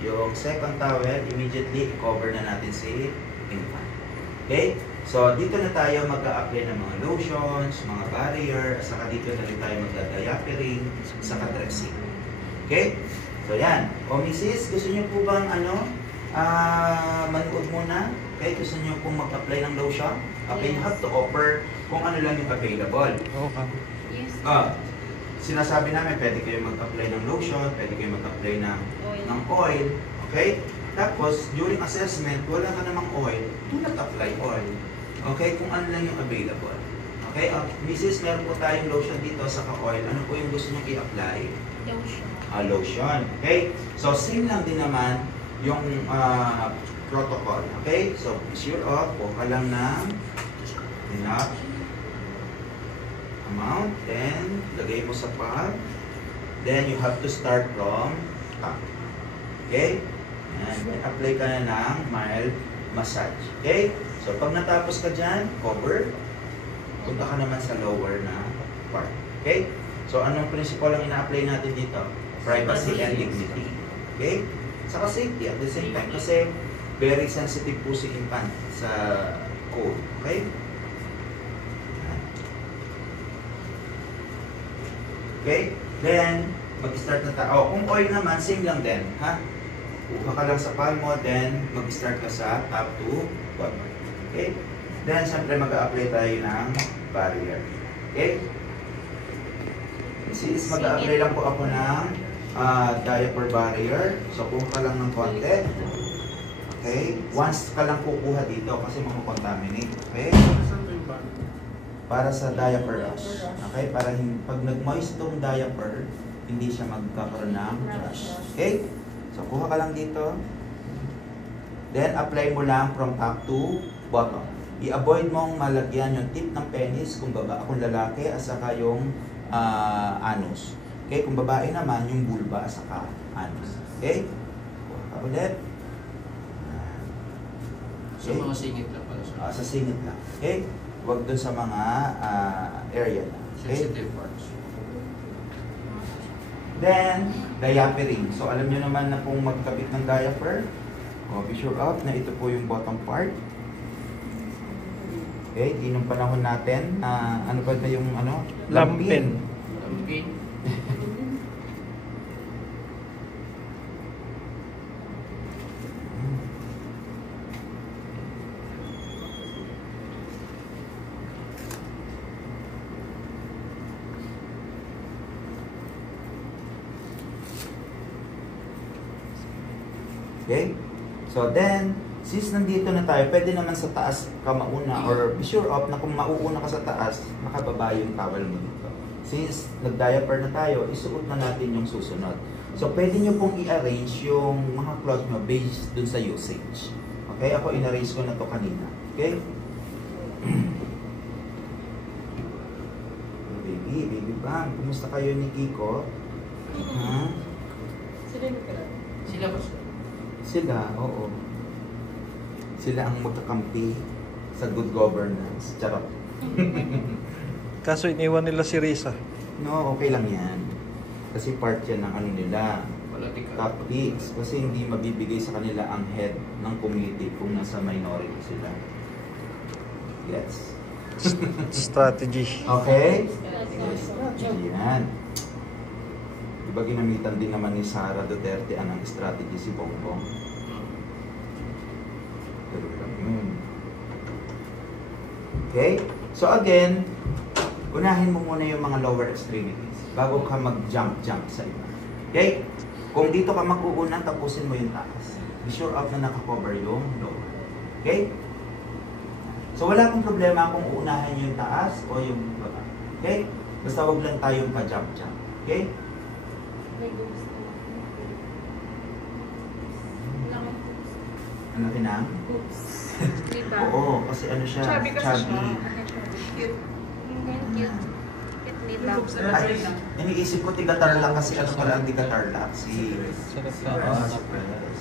yung second towel, immediately i-cover na natin si infant. Okay? So, dito na tayo mag-a-apply ng mga lotions, mga barrier, at saka dito na rin tayo mag-diapering, saka dressing. Okay? So, yan. O, Mrs., gusto niyo po bang manood muna? Okay? Gusto niyo pong mag-apply ng lotion? Okay, you have to offer kung ano lang yung available. Okay. Yes. Sinasabi namin, pwede kayo mag-apply ng lotion, pwede kayo mag-apply ng oil. Okay? Tapos, during assessment, wala ka namang oil, do not apply oil. Okay? Kung ano lang yung available. Okay? Mrs., meron po tayong lotion dito sa oil. Ano po yung gusto nyo i-apply? Lotion. Lotion. Okay? So, same lang din naman yung protocol. Okay? So, be sure of, ka lang ng enough amount, then lagay mo sa palm, then you have to start from top. Okay? And then apply ka na ng mild massage. Okay? So pag natapos ka dyan, cover, punta ka naman sa lower na part. Okay? So anong principle ang ina-apply natin dito? Privacy and dignity. Okay? Saka safety at the same time kasi very sensitive po si infant sa cold. Okay? Okay? Then, mag-start na tayo. Kung oil naman, same lang din. Ha? Kuha ka lang sa palm mo, then mag-start ka sa top to bottom. Okay? Then, siyempre mag-a-apply tayo ng barrier. Okay? Is mag-a-apply lang po ako ng diaper barrier. So, kuha ka lang ng konti. Okay? Once ka lang kukuha dito kasi makakontaminate. Okay? Saan ba yung bag? Para sa diaper rash. Okay? Para pag nag-moist tong diaper, hindi siya magkakaroon ng rash. Okay? So, kuha ka lang dito. Then, apply mo lang from top to bottom. I-avoid mong malagyan yung tip ng penis kung lalaki at saka yung anus. Okay? Kung babae naman, yung vulva at saka anus. Okay? Kuha ka ulit. So, mga singit lang pala sa Sa singit lang. Okay? Huwag dun sa mga area na. Okay? sensitive parts. Then, diapering. So, alam nyo naman na kung magkabit ng diaper, be sure of na ito po yung bottom part. Okay, di nung panahon natin, ano ba yung Lampin. Lampin. Okay? So then, since nandito na tayo, pwede naman sa taas ka mauna or be sure of na kung mauuna ka sa taas, nakababa yung towel mo dito. Since nag-diaper na tayo, isuot na natin yung susunod. So pwede nyo pong i-arrange yung mga clothes nyo based dun sa usage. Okay? Ako in-arrange ko na to kanina. Okay? Baby bang, kumusta kayo ni Kiko? Ha? Sila ba sir? Sila, oo. Sila ang magkakampi sa good governance. Charot. Kaso iniwan nila si Risa. No, okay lang yan. Kasi part yan ng ano nila. Political. Tactics. Kasi hindi mabibigay sa kanila ang head ng community kung nasa minority sila. Yes. Strategy. Okay? Strategy yan. Diba ginamitan din naman ni Sara Duterte anong strategy si Bongbong? Pero lang yun. Okay? So again, unahin mo muna yung mga lower extremities bago ka mag-jump sa iba. Okay? Kung dito ka mag-uuna, tapusin mo yung taas. Be sure of na nakakover yung lower. Okay? So wala akong problema kung uunahin yung taas o yung baba. Okay? Basta wag lang tayong pa-jump. Okay? May boobs na. Wala kang boobs. Ang laki na? Boobs. Diba? Oo, kasi ano siya? Chubby kasi siya. Cute. Cute. Cute nila. Ay, iniisip ko tiga-tarlac kasi ano pala ang tiga-tarlac? Si... Sarap si na. si Perez.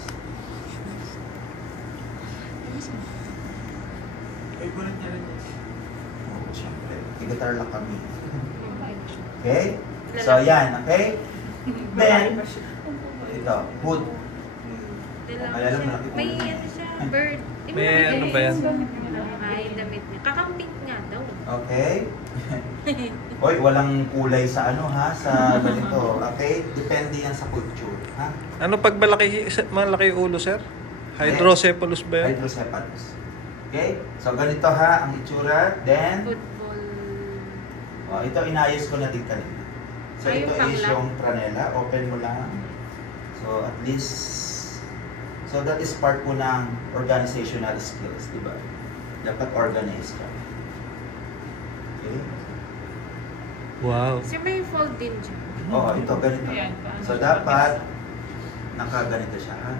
Favorite niya rin yan. Oo, syempre. Tiga-tarlac kami. Okay? So, yan. Okay? Then, ito, hood. Kaya lang malaki po. May ano siya, bird. Di ba May nabigay? ano ba yan? Ay, damit niya. Kakamping nga daw. Okay? Hoy, walang kulay sa ano ha, sa ganito. Okay? Depende yan sa culture. Ha? Ano pag malaki yung ulo, sir? Hydrocephalus ba yan? Hydrocephalus. Okay? So, ganito ha, ang itsura. Then, Football. ito inayos ko na din kanina. So, Ay, ito yung is panglat. yung pranela. Open mo lang. So, at least, so that is part po ng organizational skills, di ba? Dapat organized ka. Okay? Wow. Kasi may fold din siya. Oo, ito ganito. So, dapat nakaganito siya, ha?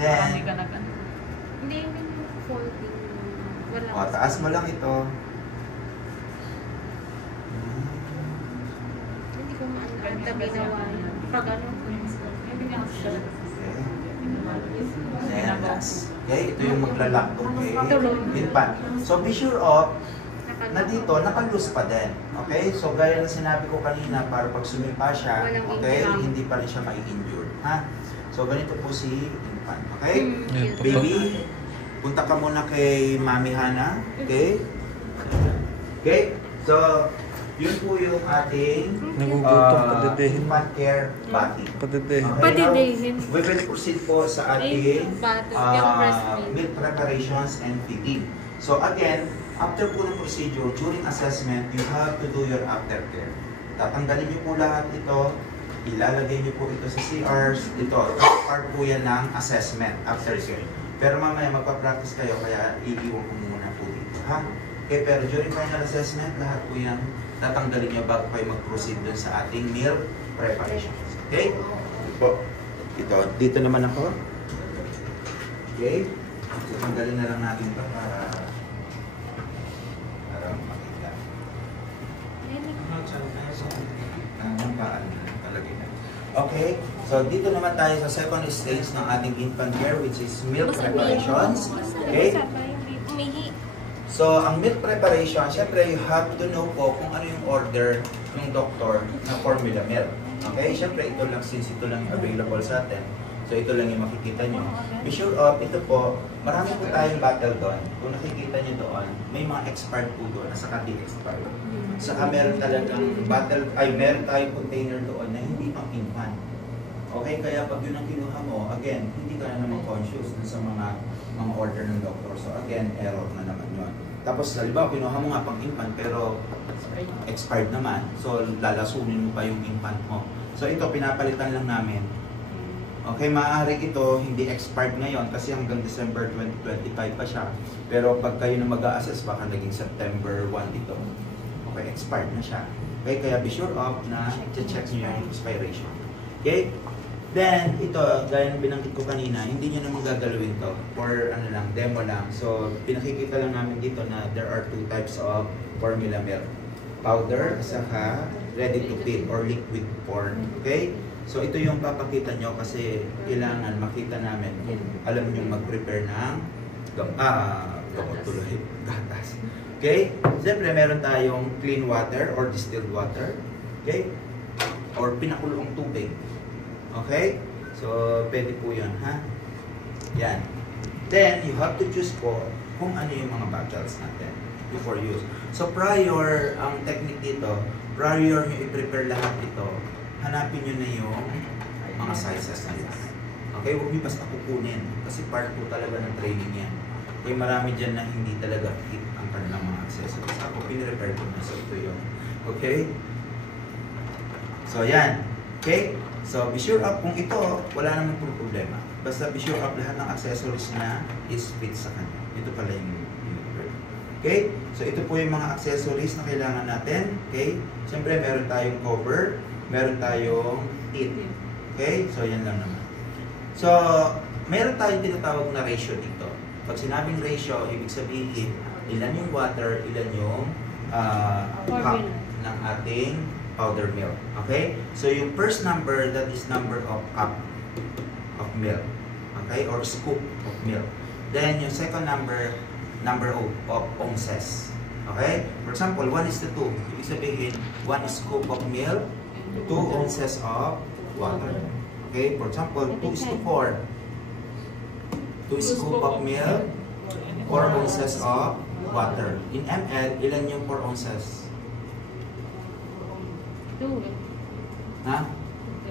Then, Hindi yung folding. Wala. taas mo lang ito. Hindi ko maano ginawa yan. Pag ano. Okay. Then, last. Okay, ito yung maglalak. Okay? Yun pa. So, be sure of na dito, naka-loose pa din. Okay? So, gaya na sinabi ko kanina, para pag sumipa siya, Walang okay, injury. hindi pa rin siya mai-injure. Ha? So, ganito po si infant. Okay? Yan po. Baby, punta ka muna kay Mami Hana. Okay? Okay? So, yun po yung ating Nagugutom, padidihin. infant care body. Padidihin. Okay, Padidihin. now, we will proceed po sa ating Yung breastfeed. milk preparations and feeding. So again, after po ng procedure, during assessment, you have to do your aftercare. Tatanggalin niyo po lahat ito, ilalagay niyo po ito sa CRs. Ito, part po yan ng assessment, aftercare. Pero mamaya magpa-practice kayo, kaya iiwan ko muna po dito. Ha? Okay, pero during final assessment, lahat po yan tatanggalin niyo bago kayo mag-proceed dun sa ating meal preparations. Okay? Ito po. Ito, dito naman ako. Okay? Tatanggalin na lang natin ito para makita. Ang paan na palagay na. Okay, so dito naman tayo sa second stage ng ating infant care, which is milk preparations. Okay? Umihi. So, ang milk preparation, syempre you have to know po kung ano yung order ng doktor na formula milk. Okay? Syempre, ito lang, since ito lang available sa atin, so ito lang yung makikita nyo. Be sure of, ito po, marami po tayong bottle doon. Kung nakikita nyo doon, may mga expired po doon, nasa kanting expired. Saka meron talagang bottle, meron tayong container doon na hindi pang infant. Okay, kaya pag yun ang kinuha mo, again, hindi ka na naman conscious dun sa mga order ng doktor. So again, error na naman yun. Tapos, halimbawa, kinuha mo nga pang infant, pero expired naman. So, lalasunin mo pa yung infant mo. So, ito, pinapalitan lang namin. Okay, maaari ito, hindi expired ngayon kasi hanggang December 2025 pa siya. Pero pag kayo na mag-a-assess, baka naging September 1 ito. Okay, expired na siya. Okay, kaya be sure of na check nyo yung expiration. Okay? Then, ito, gaya ng binanggit ko kanina, hindi nyo naman gagalawin to for ano lang, demo lang. So, pinakikita lang namin dito na there are two types of formula milk. powder, saka ready to fill or liquid form. Okay? So ito yung papakita nyo kasi kailangan makita namin kung alam nyo mag-prepare ng gamot tuloy, gatas. Okay? Siyempre meron tayong clean water or distilled water. Okay? Or pinakulong tubig. Okay? So pwede po yun, ha? Yan. Then, you have to choose po kung ano yung mga bottles natin before use. So prior, ang technique dito, prior nyo i-prepare lahat ito, hanapin nyo na yung mga sizes nila. Okay, huwag nyo basta kukunin kasi part po talaga ng training yan. Okay, marami dyan na hindi talaga fit ang kanilang mga accessories. Ako, pinrepair ko na. So ito yun. Okay? So yan. Okay? So be sure up kung ito, wala naman po problema. Basta be sure up lahat ng accessories na is fit sa kanya. Ito pala yung okay? So ito po yung mga accessories na kailangan natin. Okay? Siyempre meron tayong cover, meron tayong teeth. Okay? So yan lang naman. So meron tayong tinatawag na ratio dito. Pag sinabing ratio, ibig sabihin ilan yung water, ilan yung cup ng ating powder milk. Okay? So yung first number, that is number of cup of milk. Okay? Or scoop of milk. Then yung second number of ounces. Okay? For example, 1:2. Ibig sabihin, 1 scoop of milk, 2 ounces of water. Okay? For example, 2:4. 2 scoop of milk, 4 ounces of water. In ml, ilan yung 4 ounces? 2. Ha?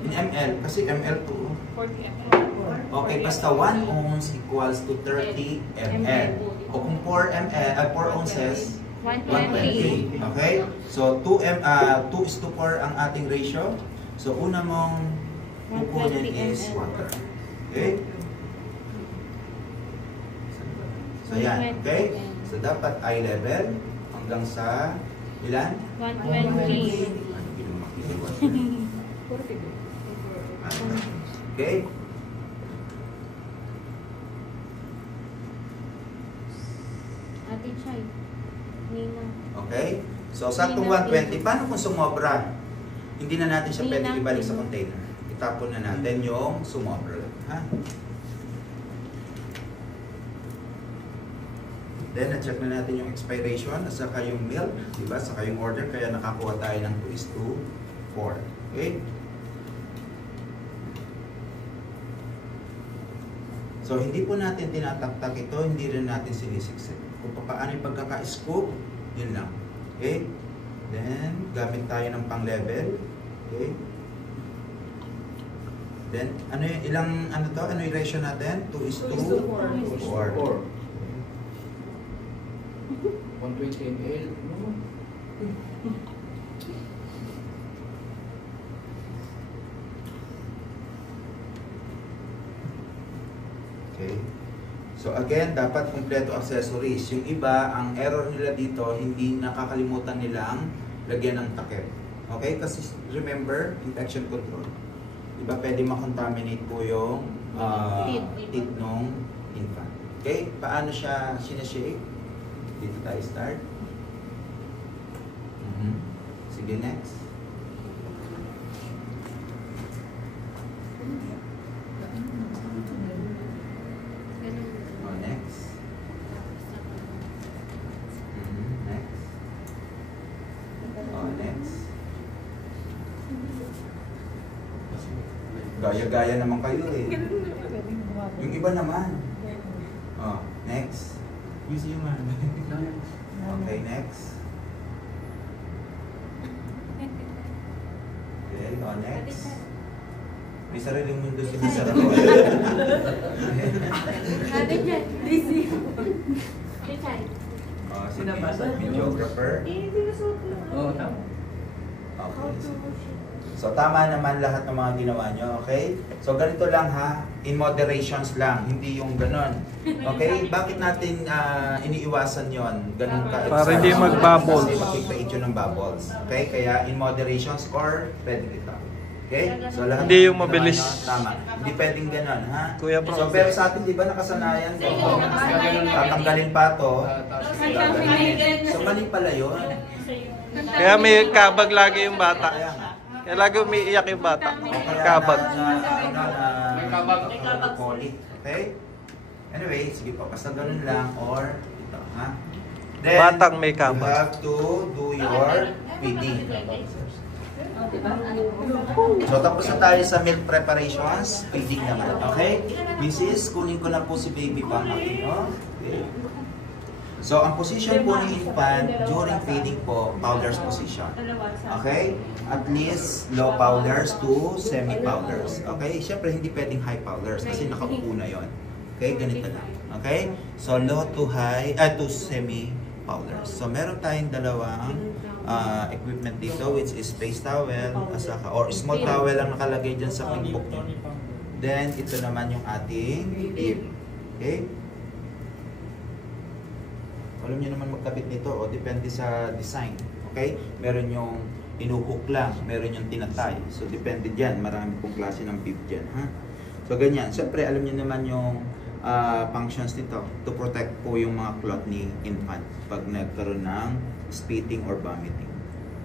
In ml, kasi ml 2. 40 ml. Okay, basta 1 ounce equals to 30 ml. O kung 4 ounces, 120. Okay? So 2:4 ang ating ratio. So una mong kukunin is water. Okay? So yan, okay? So dapat eye level hanggang sa ilan? 120. Okay? Ate Chay. Nina. Okay? So, saktong 120. Paano kung sumobra? Hindi na natin siya pwedeng ibalik sa container. Itapon na natin yung sumobra. Ha? Then, na-check na natin yung expiration at saka yung milk. Diba? Saka yung order. Kaya nakakuha tayo ng 2:4. Okay? So, hindi po natin tinataktak ito. Hindi rin natin sinisiksik. Kung paano yung pagkaka-scoop, yun lang. Okay? Then, gamit tayo ng pang-level. Okay? Then, ano yung ilang, ano to? Ano yung ratio natin? 2:4. 120 ml. Okay. So again, dapat kumpleto accessories. Yung iba, ang error nila dito, hindi nakakalimutan nilang lagyan ng takip. Okay? Kasi remember, infection control. Diba pwede makontaminate po yung teeth nung infant. Okay? Paano siya sinashake? Dito tayo start. Sige, next. Oh, next. Next. Oh, next. Gaya-gaya naman kayo eh. Yung iba naman. Oh, next. Busy yung man. Okay, next. Okay, oh, next. May sariling mundo si Mr. Ate Chay. Busy. Ate Chay. Oh, si videographer. Sinusuot ko. Oo, tama. Okay. So tama naman lahat ng mga ginawa nyo, okay? So ganito lang ha, in moderations lang, hindi yung ganon. Okay? Bakit natin iniiwasan yon? Ganon ka. Para hindi mag-bubbles. Kasi makikreate yun ng bubbles. Okay? Kaya in moderations or pwede ito. Okay? So lahat Hindi ng yung mabilis. ginawa nyo, tama. Hindi pwedeng ganon, ha? Kuya, So pero sa atin, di ba nakasanayan? Oo, nakasanayan. Tatanggalin pa to. Tapos Gagawin. So mali pala yun. Kaya may kabag lagi yung bata. Kaya nga. Kaya lagi umiiyak yung bata. O kaya Kabag. May kabag. Colic. Okay? Anyway, sige po, basta ganun lang or ito, ha? Then, Batang may you kabag. have to do your feeding. So, tapos na tayo sa milk preparations. Feeding naman, okay? Mrs., kunin ko lang po si baby pang akin, no? Okay. So, ang position po ng infant during feeding po, powders position. Okay? At least low powders to semi-powders. Okay? Siyempre, hindi pwedeng high powders kasi nakaupo na yon. Okay? Ganito lang. Okay? So, low to high, to semi-powders. So, meron tayong dalawang equipment dito which is face towel or small towel lang nakalagay dyan sa pinbook nyo. Then, ito naman yung ating tip. Okay? Alam niyo naman magkabit nito o depende sa design. Okay? Meron yung inuhook lang, meron yung tinatay. So depende diyan, marami pong klase ng bib diyan, ha? So ganyan. Siyempre alam niyo naman yung functions nito to protect po yung mga clot ni infant pag nagkaroon ng spitting or vomiting.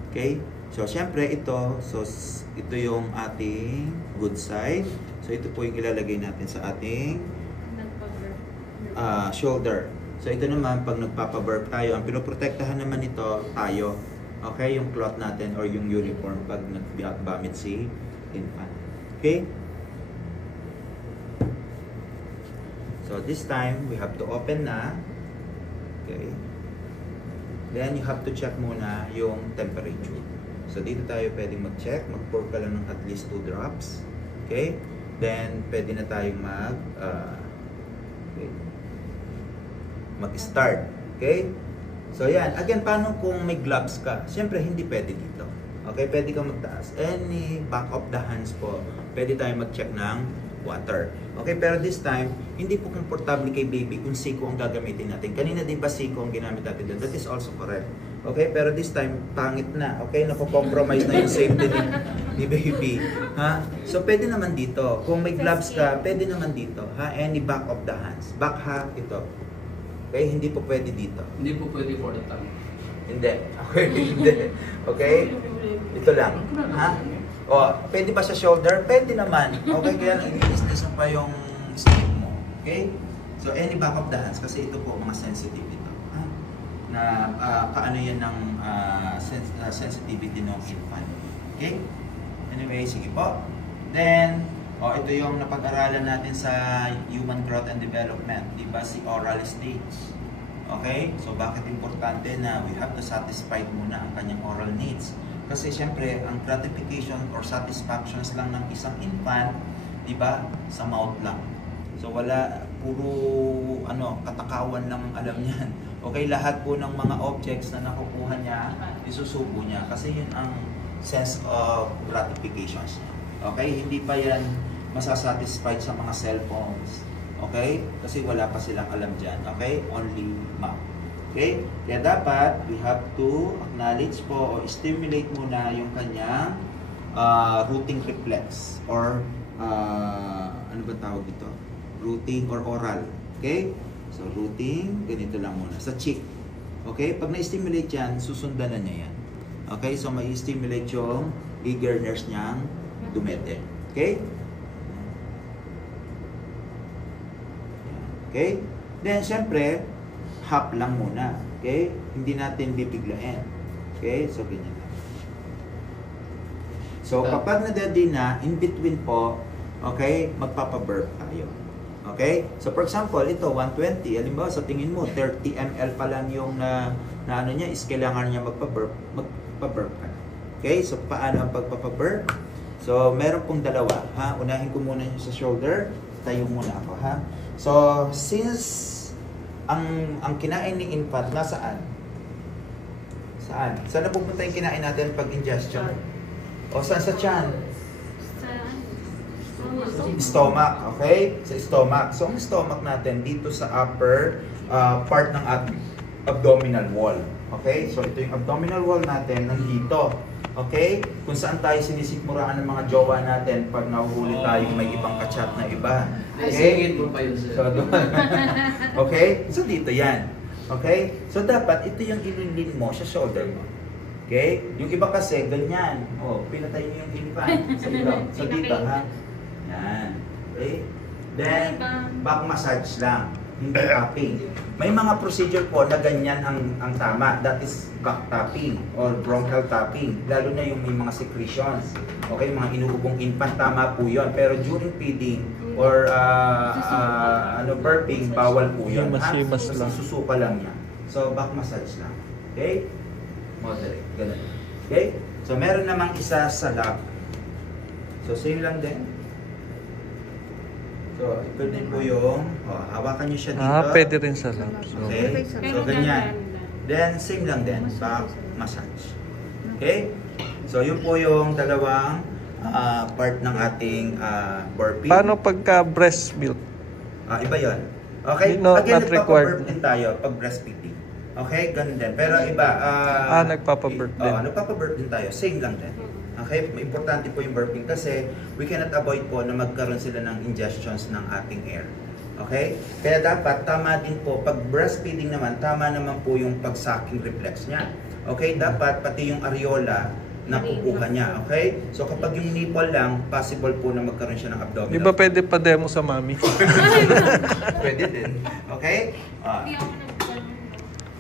Okay? So siyempre ito, ito yung ating good side. So ito po yung ilalagay natin sa ating shoulder. So ito naman, pag nagpapaburp tayo, ang pinoprotektahan naman ito tayo. Okay? Yung cloth natin or yung uniform pag nag-vomit si infant. Okay? So this time, we have to open na. Okay? Then you have to check muna yung temperature. So dito tayo pwedeng mag-check. Mag-pour ka lang ng at least 2 drops. Okay? Then pwede na tayong mag-start. Okay? So yan. Again, paano kung may gloves ka? Siyempre, hindi pwede dito. Okay? Pwede kang magtaas. Any back of the hands po, pwede tayo mag-check ng water. Okay? Pero this time, hindi po komportable kay baby kung siko ang gagamitin natin. Kanina di ba siko ang ginamit natin doon? That is also correct. Okay? Pero this time, pangit na. Okay? Napo-compromise na yung safety ni baby. Ha? So, pwede naman dito. Kung may gloves ka, pwede naman dito. Ha? Any back of the hands. Back ha? Ito. Okay, hindi po pwede dito. Hindi po pwede for the tongue. Hindi. Okay, hindi. Okay? Ito lang. Ha? O, pwede ba sa shoulder? Pwede naman. Okay, kaya i-list pa yung stick mo. Okay? So, any back of the hands kasi ito po mga sensitive ito. Ha? Na kaano yan ng sensitivity ng infant. Okay? Anyway, sige po. Then, ito yung napag-aralan natin sa human growth and development, di ba? Si oral stage. Okay? So, bakit importante na we have to satisfy muna ang kanyang oral needs? Kasi, syempre, ang gratification or satisfactions lang ng isang infant, di ba? Sa mouth lang. So, wala, puro, katakawan lang alam niyan. Okay? Lahat po ng mga objects na nakukuha niya, isusubo niya. Kasi yun ang sense of gratifications niya. Okay? Hindi pa yan masasatisfied sa mga cellphones. Okay? Kasi wala pa silang alam dyan. Okay? Only mouth. Okay? Kaya dapat, we have to acknowledge po o stimulate muna yung kanyang rooting reflex or ano ba tawag dito? Rooting or oral. Okay? So, rooting, ganito lang muna. Sa cheek. Okay? Pag na-stimulate yan, susundan na niya yan. Okay? So, may stimulate yung eager nerves niyang dumete. Okay? Okay? Then, syempre, half lang muna. Okay? Hindi natin bibiglain. Okay? So, ganyan lang. So, kapag nadadi na, in between po, okay, magpapaburp tayo. Okay? So, for example, ito, 120. Halimbawa, sa tingin mo, 30 ml pa lang yung na ano niya, is kailangan niya magpaburp ka. Okay? So, paano ang pagpapaburp? So, meron pong dalawa, ha? Unahin ko muna sa shoulder. Tayo muna ako, ha? So, since ang kinain ni infant, nasaan? Saan? Saan na pupunta yung kinain natin pag ingestion? O, saan sa tiyan? Stomach, okay? Sa stomach. So, ang stomach natin dito sa upper part ng ating abdominal wall. Okay? So, ito yung abdominal wall natin nandito. Okay? Kung saan tayo sinisikmuraan ng mga jowa natin pag nahuhuli tayong may ibang kachat na iba. Okay? Mo pa yun, sir. So, okay? So, dito yan. Okay? So, dapat ito yung ililin mo sa shoulder mo. Okay? Yung iba kasi, ganyan. O, pinatay niyo yung infant. Sa ilong. So, dito, ha? Yan. Okay? Then, back massage lang. Hindi tapping. May mga procedure po na ganyan ang tama. That is back tapping or bronchial tapping. Lalo na yung may mga secretions. Okay, mga inuubong infant, tama po yun. Pero during feeding or burping, bawal po yun. Himas-himas lang. Susuka lang yan. So, back massage lang. Okay? Moderate. Ganun. Okay? So, meron namang isa sa lap. So, same lang din. So, ito din po yung, hawakan nyo siya dito. Pwede rin sa lap. So, Okay? So, ganyan. Then, same lang din. Back massage. Okay? So, yun po yung dalawang part ng ating burpee. paano pagka breast milk? Iba yun. Okay? No, Again, not required. nagpapaburp din tayo pag breastfeeding. Okay? Ganun din. Pero iba. Nagpapaburp din. Nagpapaburp din tayo. Same lang din. Okay? Importante po yung burping kasi we cannot avoid po na magkaroon sila ng ingestions ng ating air. Okay? Kaya dapat tama din po, pag breastfeeding naman, tama naman po yung pag-sucking reflex niya. Okay? Dapat pati yung areola na kukuha niya. Okay? So kapag yung nipple lang, possible po na magkaroon siya ng abdominal. Di ba pwede pa demo sa mami? Pwede din. Okay? Hindi ako nagtanong.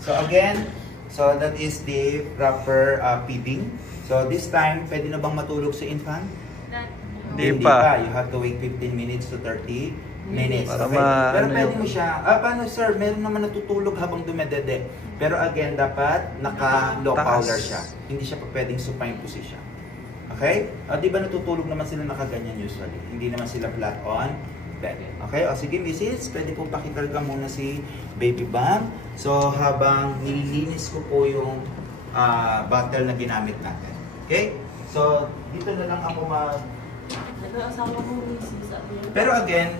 So again, so that is the proper feeding. So this time, pwede na bang matulog si infant? Hindi pa. You have to wait 15 minutes to 30 minutes. Para Okay? Pero ano pwede yung- mo siya, paano sir, meron naman natutulog habang dumedede. Pero again, dapat naka-low Taas. power siya. Hindi siya pa pwedeng supine position. Okay? Di ba natutulog naman sila nakaganyan usually? Hindi naman sila flat on bed. Okay? O sige, Mrs. Pwede po pakikarga muna si baby bump. So habang nililinis ko po yung bottle na ginamit natin. Okay? So, dito na lang ako Nag-asawa mo, Mrs. Pero again,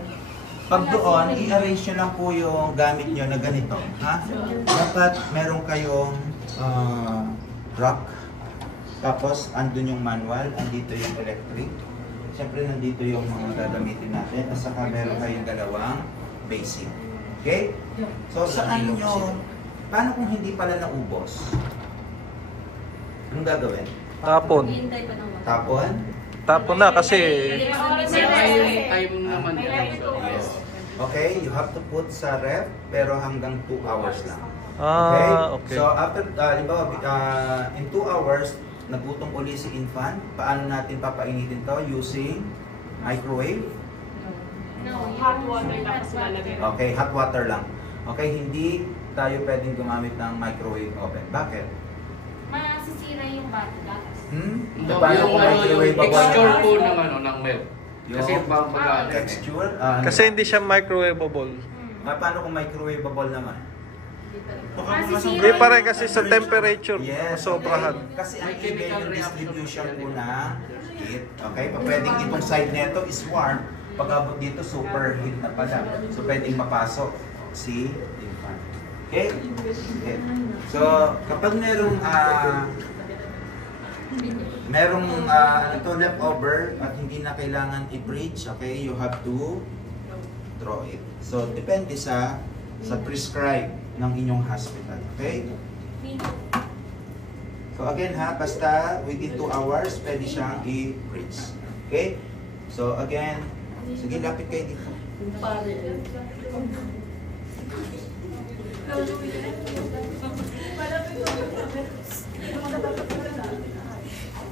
pag doon, i-arrange nyo lang po yung gamit nyo na ganito. Ha? Dapat meron kayong rock. Tapos, andun yung manual, andito yung electric. Siyempre, nandito yung mga gagamitin natin. At saka meron kayong dalawang basic. Okay? So, saan nyo, paano kung hindi pala naubos? Anong gagawin? Tapon. Hihintay pa naman. Tapon? Tapon na kasi Time naman yan. Yes. Okay, you have to put sa ref, pero hanggang 2 hours lang. Okay? okay. So, after, in 2 hours, nagutom uli si infant. Paano natin papainitin to? Using microwave? No, Hot water lang kasi lalagay. Okay, hot water lang. Okay, hindi tayo pwedeng gumamit ng microwave oven. Bakit? masisira yung bata. No, Paano yung kung microwave texture oven? po ng milk. Kasi Yung bang pag texture? Kasi hindi siya microwavable. Paano kung microwavable naman? Masisira Hindi pa rin yung- kasi sa temperature, Yes, masobrahan. okay. Kasi ang May chemical even yung reaction distribution po po yan. na heat. Okay? Pwedeng itong side nito is warm. Pag abot dito, super heat na pala. So, pwedeng mapasok si infant. Okay? Okay. So, kapag merong leftover at hindi na kailangan i-bridge, okay, you have to throw it. So, depende sa prescribe ng inyong hospital. Okay? So again ha, basta within 2 hours, pwede siyang i-bridge. Okay? So again, sige lapit kayo dito.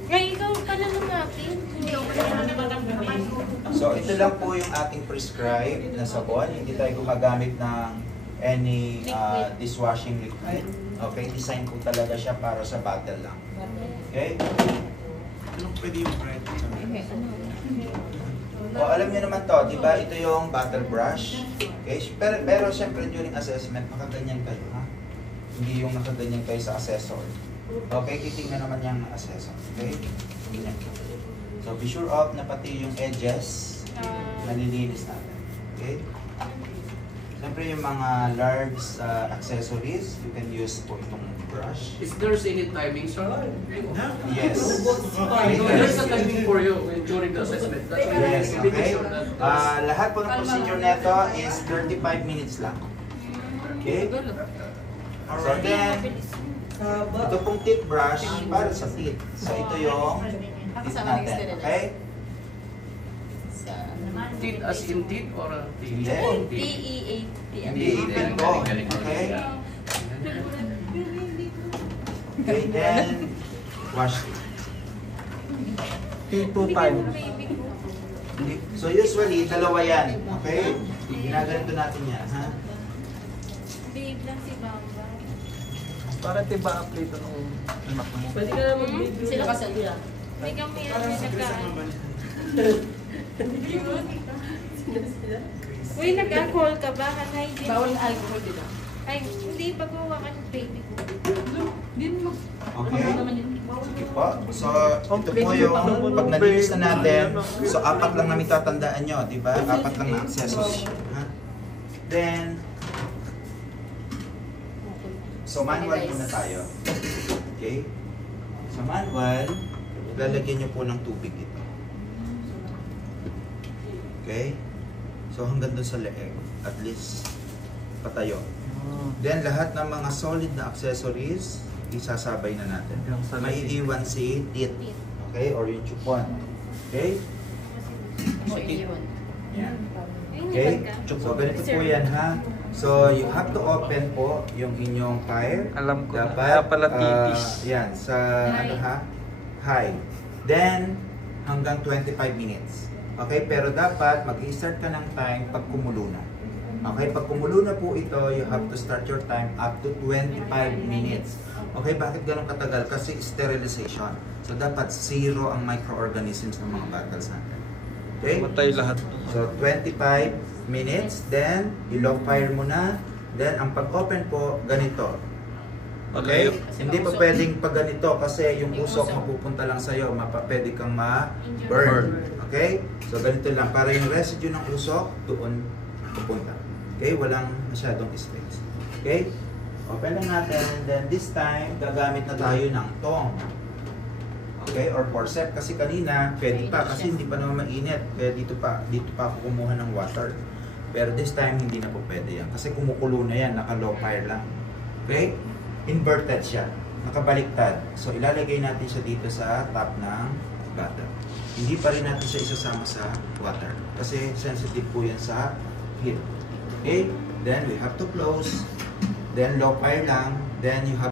Ngayon, ikaw ka na nung natin. Hindi ako So ito lang po yung ating prescribed na sabon. Hindi tayo gumagamit ng any dishwashing liquid. Okay? Design po talaga siya para sa bottle lang. Okay? Pwede yung bread. O alam niyo naman to, di ba? Ito yung bottle brush. Okay? Pero syempre during assessment, nakaganyan kayo, ha? Hindi yung nakaganyan kayo sa assessor. Okay? Titingnan naman yung assessor. Okay? Ganyan. So be sure of na pati yung edges, nalilinis natin. Okay? Syempre yung mga large accessories, you can use po itong brush. Is there any timing, sir? Yes. So there's a timing for you during the assessment. That's why Yes, we make okay. sure that that's Lahat po ng procedure nito is 35 minutes lang. Okay? So then, Ito pong teeth brush para sa teeth. So ito yung teeth natin. Okay? Teeth as in teeth or teeth? Hindi. T-E-A-T. Hindi. Ito. Okay? Okay, then wash it. T2 times. Hindi. So usually, dalawa yan. Okay? Ginaganito natin yan. Ha? Babe lang si Bamba. Para tiba ang plito ng anak mo. Pwede ka naman mag-video. Sila kasal nila. May kami yan Parang may sa Chris ang nagkaan. mabalik. Uy, nag-alcohol ka ba? Hanay din. Bawal na alcohol din ah. Ay, hindi. Pagawa ka ng baby ko. Din mo. Okay? naman yun. Okay po. So, ito po yung pag nalinis na natin. So, 4 lang namin tatandaan nyo. Diba? 4 lang na accessories. Ha? Then, so manual muna tayo. Okay? Sa manual, lalagyan nyo po ng tubig ito. Okay? So, hanggang dun sa leeg. At least, patayo. Then, lahat ng mga solid na accessories, isasabay na natin. Yung sa May iiwan si teeth. Okay? Or yung chupon. Okay? Yan. Okay? So, ganito po yan ha. So, you have to open po yung inyong tire. Alam ko na. Dapat, Kaya pala titis. yan, sa ano ha? High. Then, hanggang 25 minutes. Okay? Pero dapat, mag-i-start ka ng time pag kumulo na. Okay? Pag kumulo na po ito, you have to start your time up to 25 minutes. Okay? Bakit ganun katagal? Kasi sterilization. So, dapat 0 ang microorganisms ng mga battles natin. Okay? Matay lahat. So, 25 minutes, then i-low fire mo na. Then, ang pag-open po, ganito. Okay? Hindi pa pwedeng pag ganito kasi yung usok mapupunta lang sa'yo, pwede kang ma-burn. Okay? So, ganito lang. Para yung residue ng usok, doon pupunta. Okay? Walang masyadong space. Okay? Open lang natin. Then, this time, gagamit na tayo ng tong. Okay, or forceps kasi kanina pwede pa kasi hindi pa naman mainit. Kaya dito pa ako kumuha ng water. Pero this time hindi na po pwede yan kasi kumukulo na yan, naka low fire lang. Okay? Inverted siya, nakabaliktad. So ilalagay natin siya dito sa top ng butter. Hindi pa rin natin siya isasama sa water kasi sensitive po yan sa heat. Okay? Then we have to close. Then low fire lang. Then you have